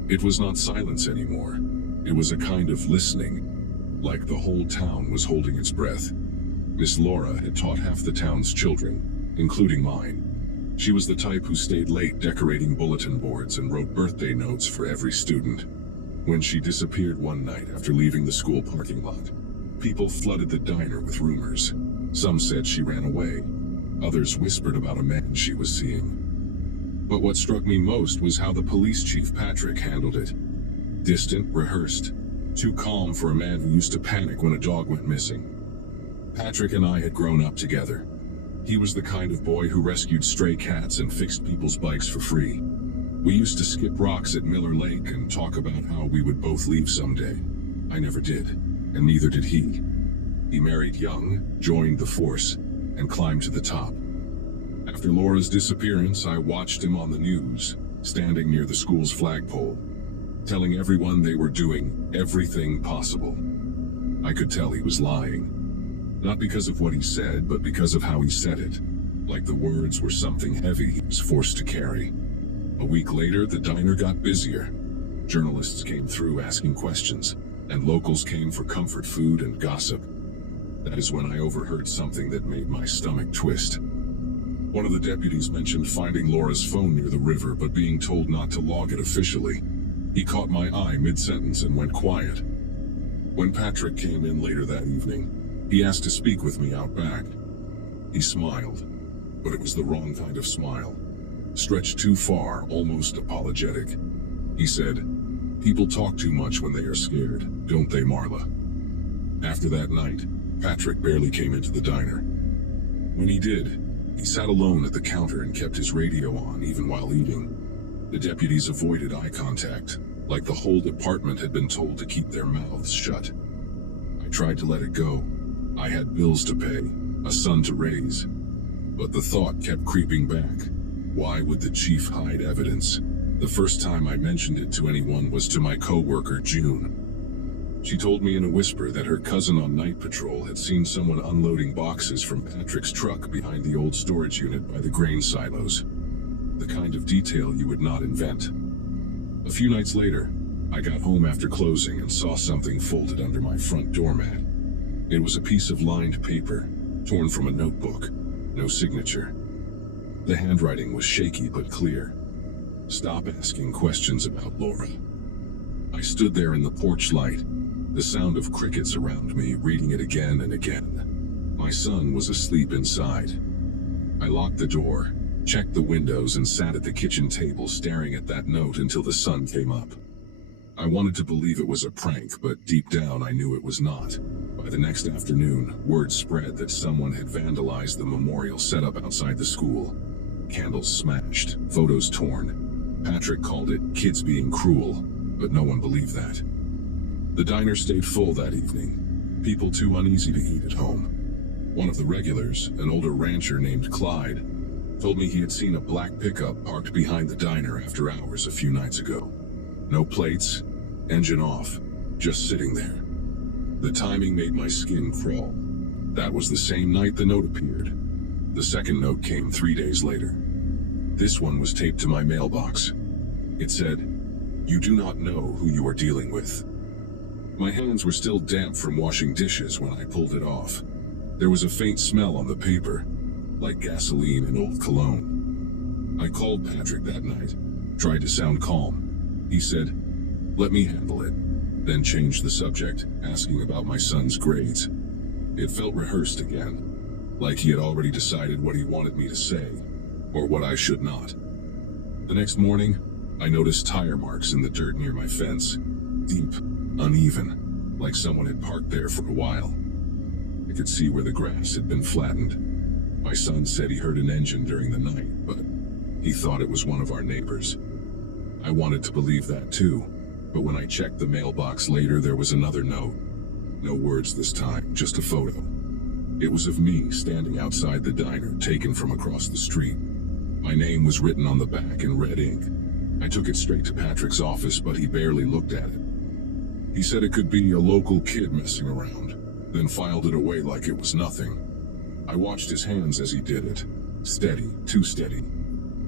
It was not silence anymore. It was a kind of listening, like the whole town was holding its breath. Miss Laura had taught half the town's children, including mine. She was the type who stayed late decorating bulletin boards and wrote birthday notes for every student. When she disappeared one night after leaving the school parking lot, people flooded the diner with rumors. Some said she ran away. Others whispered about a man she was seeing. But what struck me most was how the police chief, Patrick, handled it. Distant, rehearsed, too calm for a man who used to panic when a dog went missing. Patrick and I had grown up together. He was the kind of boy who rescued stray cats and fixed people's bikes for free. We used to skip rocks at Miller Lake and talk about how we would both leave someday. I never did. and neither did he. He married young, joined the force, and climbed to the top. After Laura's disappearance, I watched him on the news, standing near the school's flagpole, telling everyone they were doing everything possible. I could tell he was lying. Not because of what he said, but because of how he said it. Like the words were something heavy he was forced to carry. A week later, the diner got busier. Journalists came through asking questions, and locals came for comfort food and gossip. That is when I overheard something that made my stomach twist. One of the deputies mentioned finding Laura's phone near the river, but being told not to log it officially. He caught my eye mid-sentence and went quiet. When Patrick came in later that evening, he asked to speak with me out back. He smiled, but it was the wrong kind of smile. Stretched too far, almost apologetic. He said, "People talk too much when they are scared, don't they, Marla?" After that night, Patrick barely came into the diner. When he did, he sat alone at the counter and kept his radio on even while eating. The deputies avoided eye contact, like the whole department had been told to keep their mouths shut. I tried to let it go. I had bills to pay, a son to raise. But the thought kept creeping back. Why would the chief hide evidence? The first time I mentioned it to anyone was to my co-worker, June. She told me in a whisper that her cousin on night patrol had seen someone unloading boxes from Patrick's truck behind the old storage unit by the grain silos. The kind of detail you would not invent. A few nights later, I got home after closing and saw something folded under my front doormat. It was a piece of lined paper, torn from a notebook, no signature. The handwriting was shaky but clear. "Stop asking questions about Laura." I stood there in the porch light, the sound of crickets around me, reading it again and again. My son was asleep inside. I locked the door, checked the windows, and sat at the kitchen table staring at that note until the sun came up. I wanted to believe it was a prank, but deep down I knew it was not. By the next afternoon, word spread that someone had vandalized the memorial set up outside the school. Candles smashed, photos torn. Patrick called it kids being cruel, but no one believed that. The diner stayed full that evening, people too uneasy to eat at home. One of the regulars, an older rancher named Clyde, told me he had seen a black pickup parked behind the diner after hours a few nights ago. No plates, engine off, just sitting there. The timing made my skin crawl. That was the same night the note appeared. The second note came 3 days later. This one was taped to my mailbox. It said, "You do not know who you are dealing with." My hands were still damp from washing dishes when I pulled it off. There was a faint smell on the paper, like gasoline and old cologne. I called Patrick that night, tried to sound calm. He said, "Let me handle it," then changed the subject, asking about my son's grades. It felt rehearsed again, like he had already decided what he wanted me to say, or what I should not. The next morning, I noticed tire marks in the dirt near my fence. Deep, uneven, like someone had parked there for a while. I could see where the grass had been flattened. My son said he heard an engine during the night, but he thought it was one of our neighbors. I wanted to believe that too, but when I checked the mailbox later, there was another note. No words this time, just a photo. It was of me standing outside the diner, taken from across the street. My name was written on the back in red ink. I took it straight to Patrick's office, but he barely looked at it. He said it could be a local kid messing around, then filed it away like it was nothing. I watched his hands as he did it. Steady, too steady.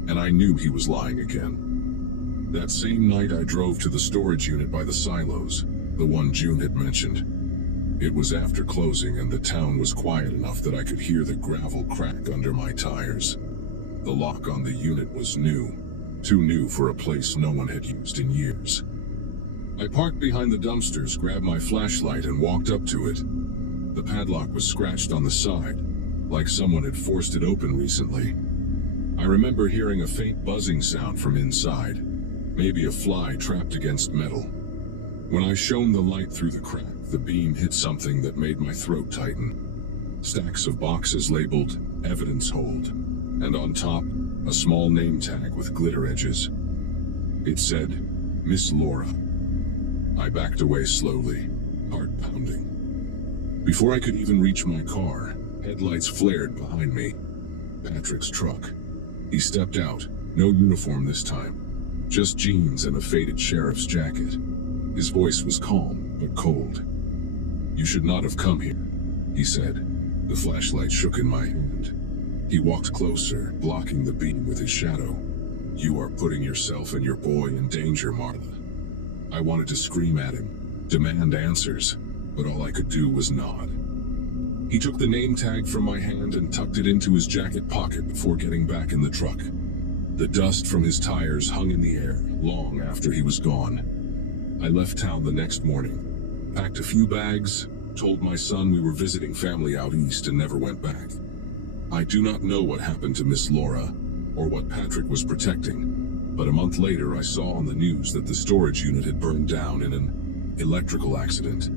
And I knew he was lying again. That same night I drove to the storage unit by the silos, the one June had mentioned. It was after closing and the town was quiet enough that I could hear the gravel crack under my tires. The lock on the unit was new, too new for a place no one had used in years. I parked behind the dumpsters, grabbed my flashlight, and walked up to it. The padlock was scratched on the side, like someone had forced it open recently. I remember hearing a faint buzzing sound from inside, maybe a fly trapped against metal. When I shone the light through the crack, the beam hit something that made my throat tighten. Stacks of boxes labeled "Evidence Hold," and on top, a small name tag with glitter edges. It said, "Miss Laura." I backed away slowly, heart pounding. Before I could even reach my car, headlights flared behind me. Patrick's truck. He stepped out, no uniform this time, just jeans and a faded sheriff's jacket. His voice was calm, but cold. "You should not have come here," he said. The flashlight shook in my hand. He walked closer, blocking the beam with his shadow. "You are putting yourself and your boy in danger, Martha." I wanted to scream at him, demand answers, but all I could do was nod. He took the name tag from my hand and tucked it into his jacket pocket before getting back in the truck. The dust from his tires hung in the air long after he was gone. I left town the next morning, packed a few bags, told my son we were visiting family out east, and never went back. I do not know what happened to Miss Laura, or what Patrick was protecting, but a month later I saw on the news that the storage unit had burned down in an electrical accident.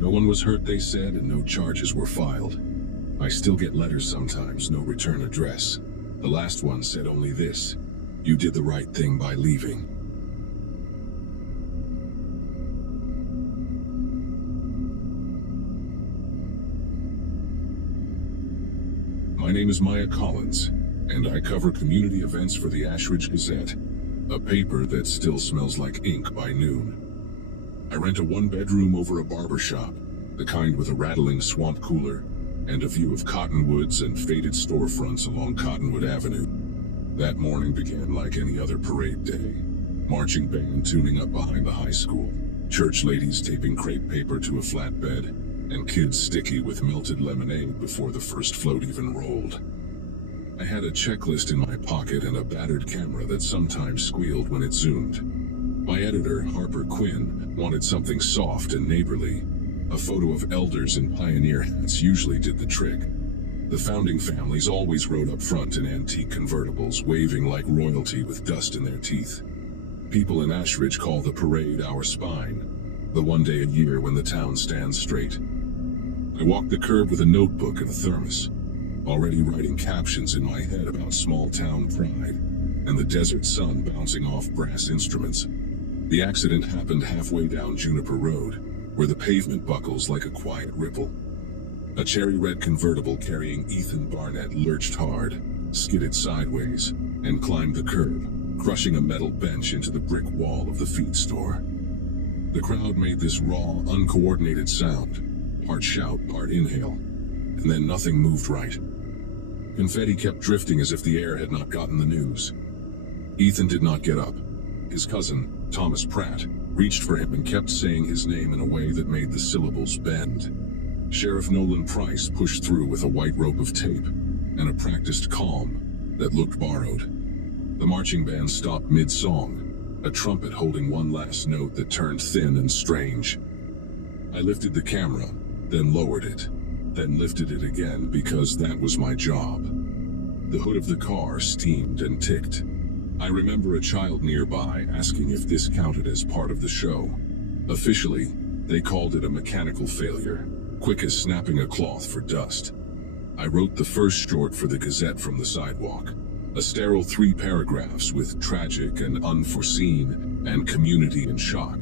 No one was hurt, they said, and no charges were filed. I still get letters sometimes, no return address. The last one said only this: "You did the right thing by leaving." My name is Maya Collins, and I cover community events for the Ashridge Gazette, a paper that still smells like ink by noon. I rent a one-bedroom over a barber shop, the kind with a rattling swamp cooler, and a view of cottonwoods and faded storefronts along Cottonwood Avenue. That morning began like any other parade day. Marching band tuning up behind the high school, church ladies taping crepe paper to a flatbed, and kids sticky with melted lemonade before the first float even rolled. I had a checklist in my pocket and a battered camera that sometimes squealed when it zoomed. My editor, Harper Quinn, wanted something soft and neighborly. A photo of elders in pioneer hats usually did the trick. The founding families always rode up front in antique convertibles, waving like royalty with dust in their teeth. People in Ashridge call the parade our spine, the one day a year when the town stands straight. I walked the curb with a notebook and a thermos, already writing captions in my head about small town pride and the desert sun bouncing off brass instruments. The accident happened halfway down Juniper Road, where the pavement buckles like a quiet ripple. A cherry-red convertible carrying Ethan Barnett lurched hard, skidded sideways, and climbed the curb, crushing a metal bench into the brick wall of the feed store. The crowd made this raw, uncoordinated sound, part shout, part inhale, and then nothing moved right. Confetti kept drifting as if the air had not gotten the news. Ethan did not get up. His cousin, Thomas Pratt, reached for him and kept saying his name in a way that made the syllables bend. Sheriff Nolan Price pushed through with a white rope of tape and a practiced calm that looked borrowed. The marching band stopped mid-song, a trumpet holding one last note that turned thin and strange. I lifted the camera, then lowered it, then lifted it again because that was my job. The hood of the car steamed and ticked. I remember a child nearby asking if this counted as part of the show. Officially, they called it a mechanical failure, quick as snapping a cloth for dust. I wrote the first short for the Gazette from the sidewalk, a sterile 3 paragraphs with tragic and unforeseen and community in shock.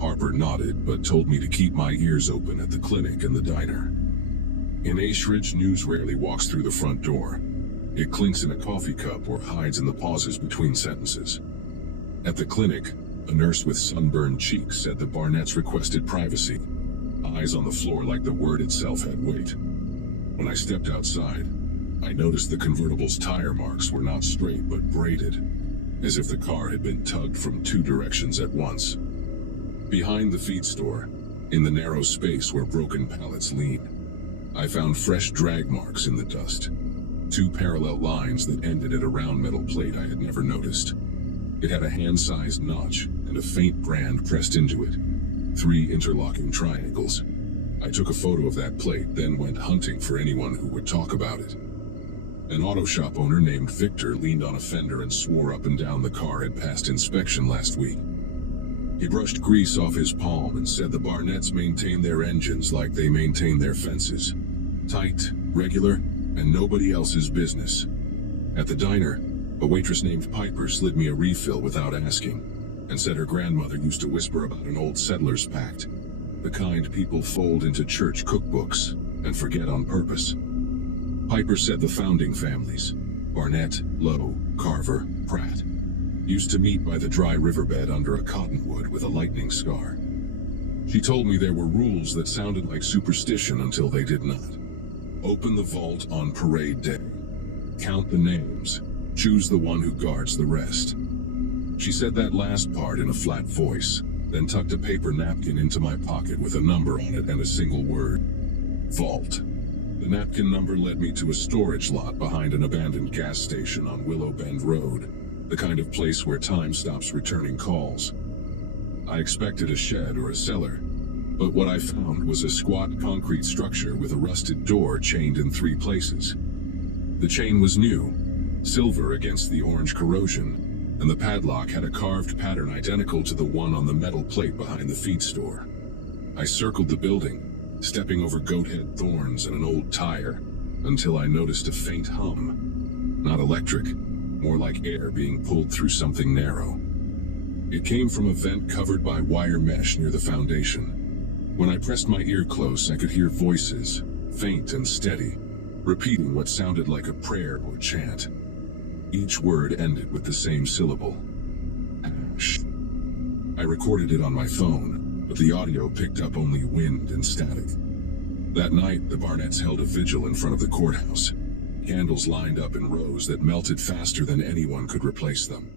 Harper nodded but told me to keep my ears open at the clinic and the diner. In Ashridge, news rarely walks through the front door. It clinks in a coffee cup or hides in the pauses between sentences. At the clinic, a nurse with sunburned cheeks said the Barnetts requested privacy, eyes on the floor like the word itself had weight. When I stepped outside, I noticed the convertible's tire marks were not straight but braided, as if the car had been tugged from 2 directions at once. Behind the feed store, in the narrow space where broken pallets lean, I found fresh drag marks in the dust. 2 parallel lines that ended at a round metal plate I had never noticed. It had a hand-sized notch and a faint brand pressed into it. 3 interlocking triangles. I took a photo of that plate, then went hunting for anyone who would talk about it. An auto shop owner named Victor leaned on a fender and swore up and down the car had passed inspection last week. He brushed grease off his palm and said the Barnetts maintain their engines like they maintain their fences. Tight, regular, and nobody else's business. At the diner, a waitress named Piper slid me a refill without asking, and said her grandmother used to whisper about an old settler's pact. the kind people fold into church cookbooks and forget on purpose. Piper said the founding families, Barnett, Lowe, Carver, Pratt, used to meet by the dry riverbed under a cottonwood with a lightning scar. She told me there were rules that sounded like superstition until they did not. Open the vault on parade day. Count the names. Choose the one who guards the rest. She said that last part in a flat voice, then tucked a paper napkin into my pocket with a number on it and a single word. Vault. The napkin number led me to a storage lot behind an abandoned gas station on Willow Bend Road, the kind of place where time stops returning calls. I expected a shed or a cellar, but what I found was a squat concrete structure with a rusted door chained in 3 places. The chain was new, silver against the orange corrosion, and the padlock had a carved pattern identical to the one on the metal plate behind the feed store. I circled the building, stepping over goat-head thorns and an old tire, until I noticed a faint hum. Not electric, more like air being pulled through something narrow. It came from a vent covered by wire mesh near the foundation. When I pressed my ear close, I could hear voices, faint and steady, repeating what sounded like a prayer or chant. Each word ended with the same syllable. Ash. I recorded it on my phone, but the audio picked up only wind and static. That night, the Barnetts held a vigil in front of the courthouse. Candles lined up in rows that melted faster than anyone could replace them.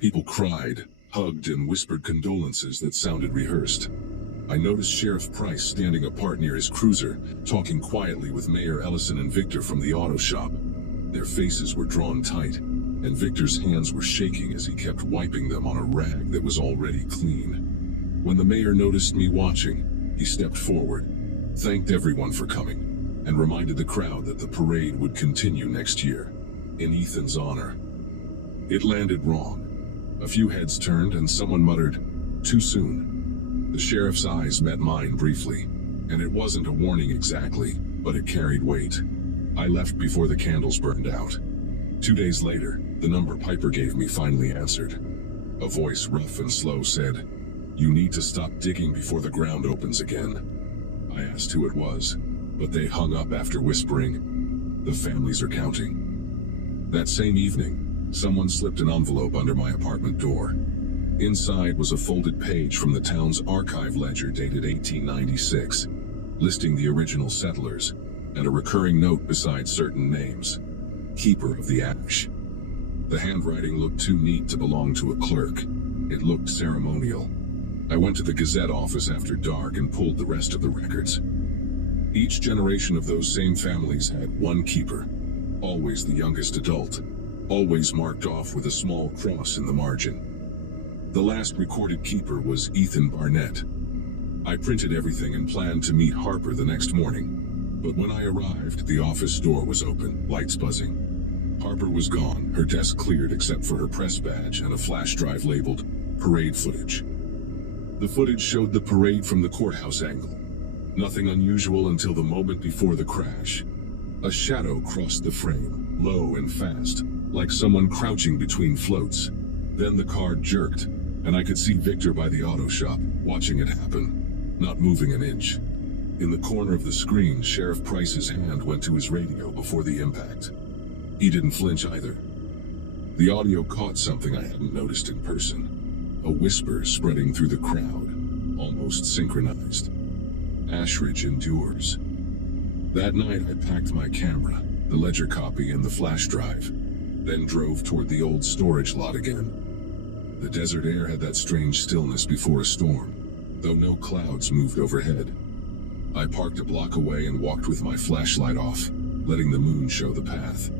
People cried, hugged, and whispered condolences that sounded rehearsed. I noticed Sheriff Price standing apart near his cruiser, talking quietly with Mayor Ellison and Victor from the auto shop. Their faces were drawn tight, and Victor's hands were shaking as he kept wiping them on a rag that was already clean. When the mayor noticed me watching, he stepped forward, thanked everyone for coming, and reminded the crowd that the parade would continue next year, in Ethan's honor. It landed wrong. A few heads turned and someone muttered, "Too soon." The sheriff's eyes met mine briefly, and it wasn't a warning exactly, but it carried weight. I left before the candles burned out. 2 days later, the number Piper gave me finally answered. A voice rough and slow said, "You need to stop digging before the ground opens again." I asked who it was, but they hung up after whispering, "The families are counting." That same evening, someone slipped an envelope under my apartment door. Inside was a folded page from the town's archive ledger dated 1896, listing the original settlers, and a recurring note beside certain names. Keeper of the Ash. The handwriting looked too neat to belong to a clerk. It looked ceremonial. I went to the Gazette office after dark and pulled the rest of the records. Each generation of those same families had one keeper, always the youngest adult, always marked off with a small cross in the margin. The last recorded keeper was Ethan Barnett. I printed everything and planned to meet Harper the next morning, but when I arrived, the office door was open, lights buzzing. Harper was gone, her desk cleared except for her press badge and a flash drive labeled parade footage. The footage showed the parade from the courthouse angle. Nothing unusual until the moment before the crash. A shadow crossed the frame, low and fast, like someone crouching between floats. Then the car jerked, and I could see Victor by the auto shop, watching it happen, not moving an inch. In the corner of the screen, Sheriff Price's hand went to his radio before the impact. He didn't flinch either. The audio caught something I hadn't noticed in person. A whisper spreading through the crowd, almost synchronized. Ashridge endures. That night I packed my camera, the ledger copy and the flash drive, then drove toward the old storage lot again. The desert air had that strange stillness before a storm, though no clouds moved overhead. I parked a block away and walked with my flashlight off, letting the moon show the path.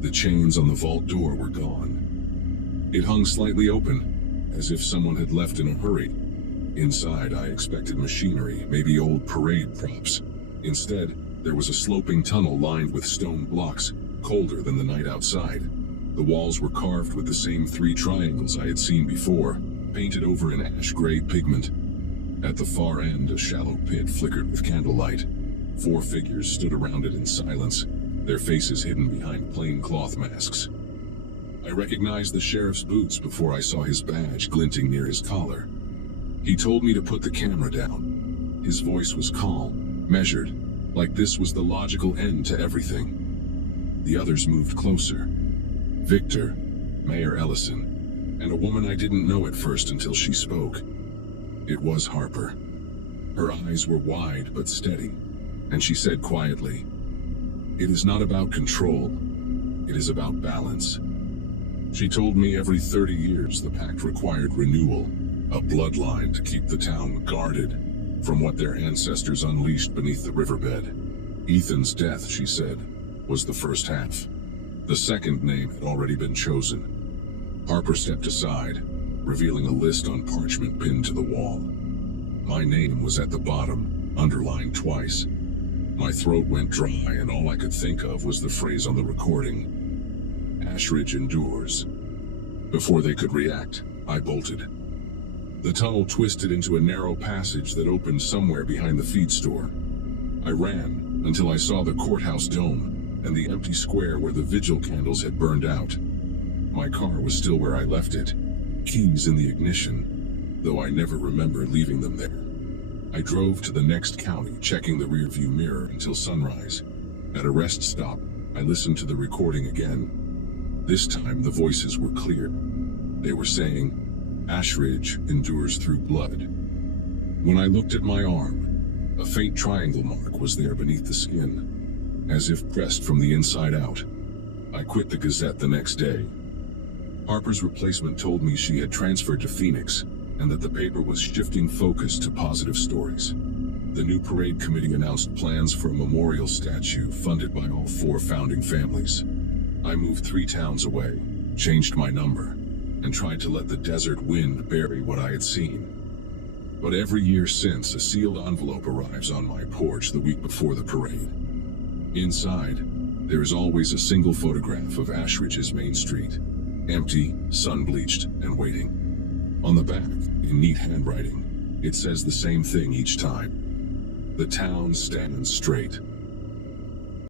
The chains on the vault door were gone. It hung slightly open, as if someone had left in a hurry. Inside, I expected machinery, maybe old parade props. Instead, there was a sloping tunnel lined with stone blocks, colder than the night outside. The walls were carved with the same 3 triangles I had seen before, painted over in ash-gray pigment. At the far end, a shallow pit flickered with candlelight. 4 figures stood around it in silence, their faces hidden behind plain cloth masks. I recognized the sheriff's boots before I saw his badge glinting near his collar. He told me to put the camera down, His voice was calm, measured, like this was the logical end to everything. The others moved closer. Victor, Mayor Ellison, and a woman I didn't know at first until she spoke. It was Harper. Her eyes were wide but steady, and she said quietly, "It is not about control, it is about balance." She told me every 30 years the pact required renewal, a bloodline to keep the town guarded from what their ancestors unleashed beneath the riverbed. Ethan's death, she said, was the first half. The second name had already been chosen. Harper stepped aside, revealing a list on parchment pinned to the wall. My name was at the bottom, underlined twice. My throat went dry, and all I could think of was the phrase on the recording: "Ashridge endures." Before they could react, I bolted. The tunnel twisted into a narrow passage that opened somewhere behind the feed store. I ran until I saw the courthouse dome and the empty square where the vigil candles had burned out. My car was still where I left it, keys in the ignition, though I never remember leaving them there. I drove to the next county, checking the rearview mirror until sunrise. At a rest stop, I listened to the recording again. This time the voices were clear. They were saying, "Ashridge endures through blood." When I looked at my arm, a faint triangle mark was there beneath the skin, as if pressed from the inside out. I quit the Gazette the next day. Harper's replacement told me she had transferred to Phoenix, and that the paper was shifting focus to positive stories. The new parade committee announced plans for a memorial statue funded by all 4 founding families. I moved 3 towns away, changed my number, and tried to let the desert wind bury what I had seen. But every year since, a sealed envelope arrives on my porch the week before the parade. Inside, there is always a single photograph of Ashridge's Main Street, empty, sun-bleached, and waiting. On the back, in neat handwriting, it says the same thing each time: "The town stands straight."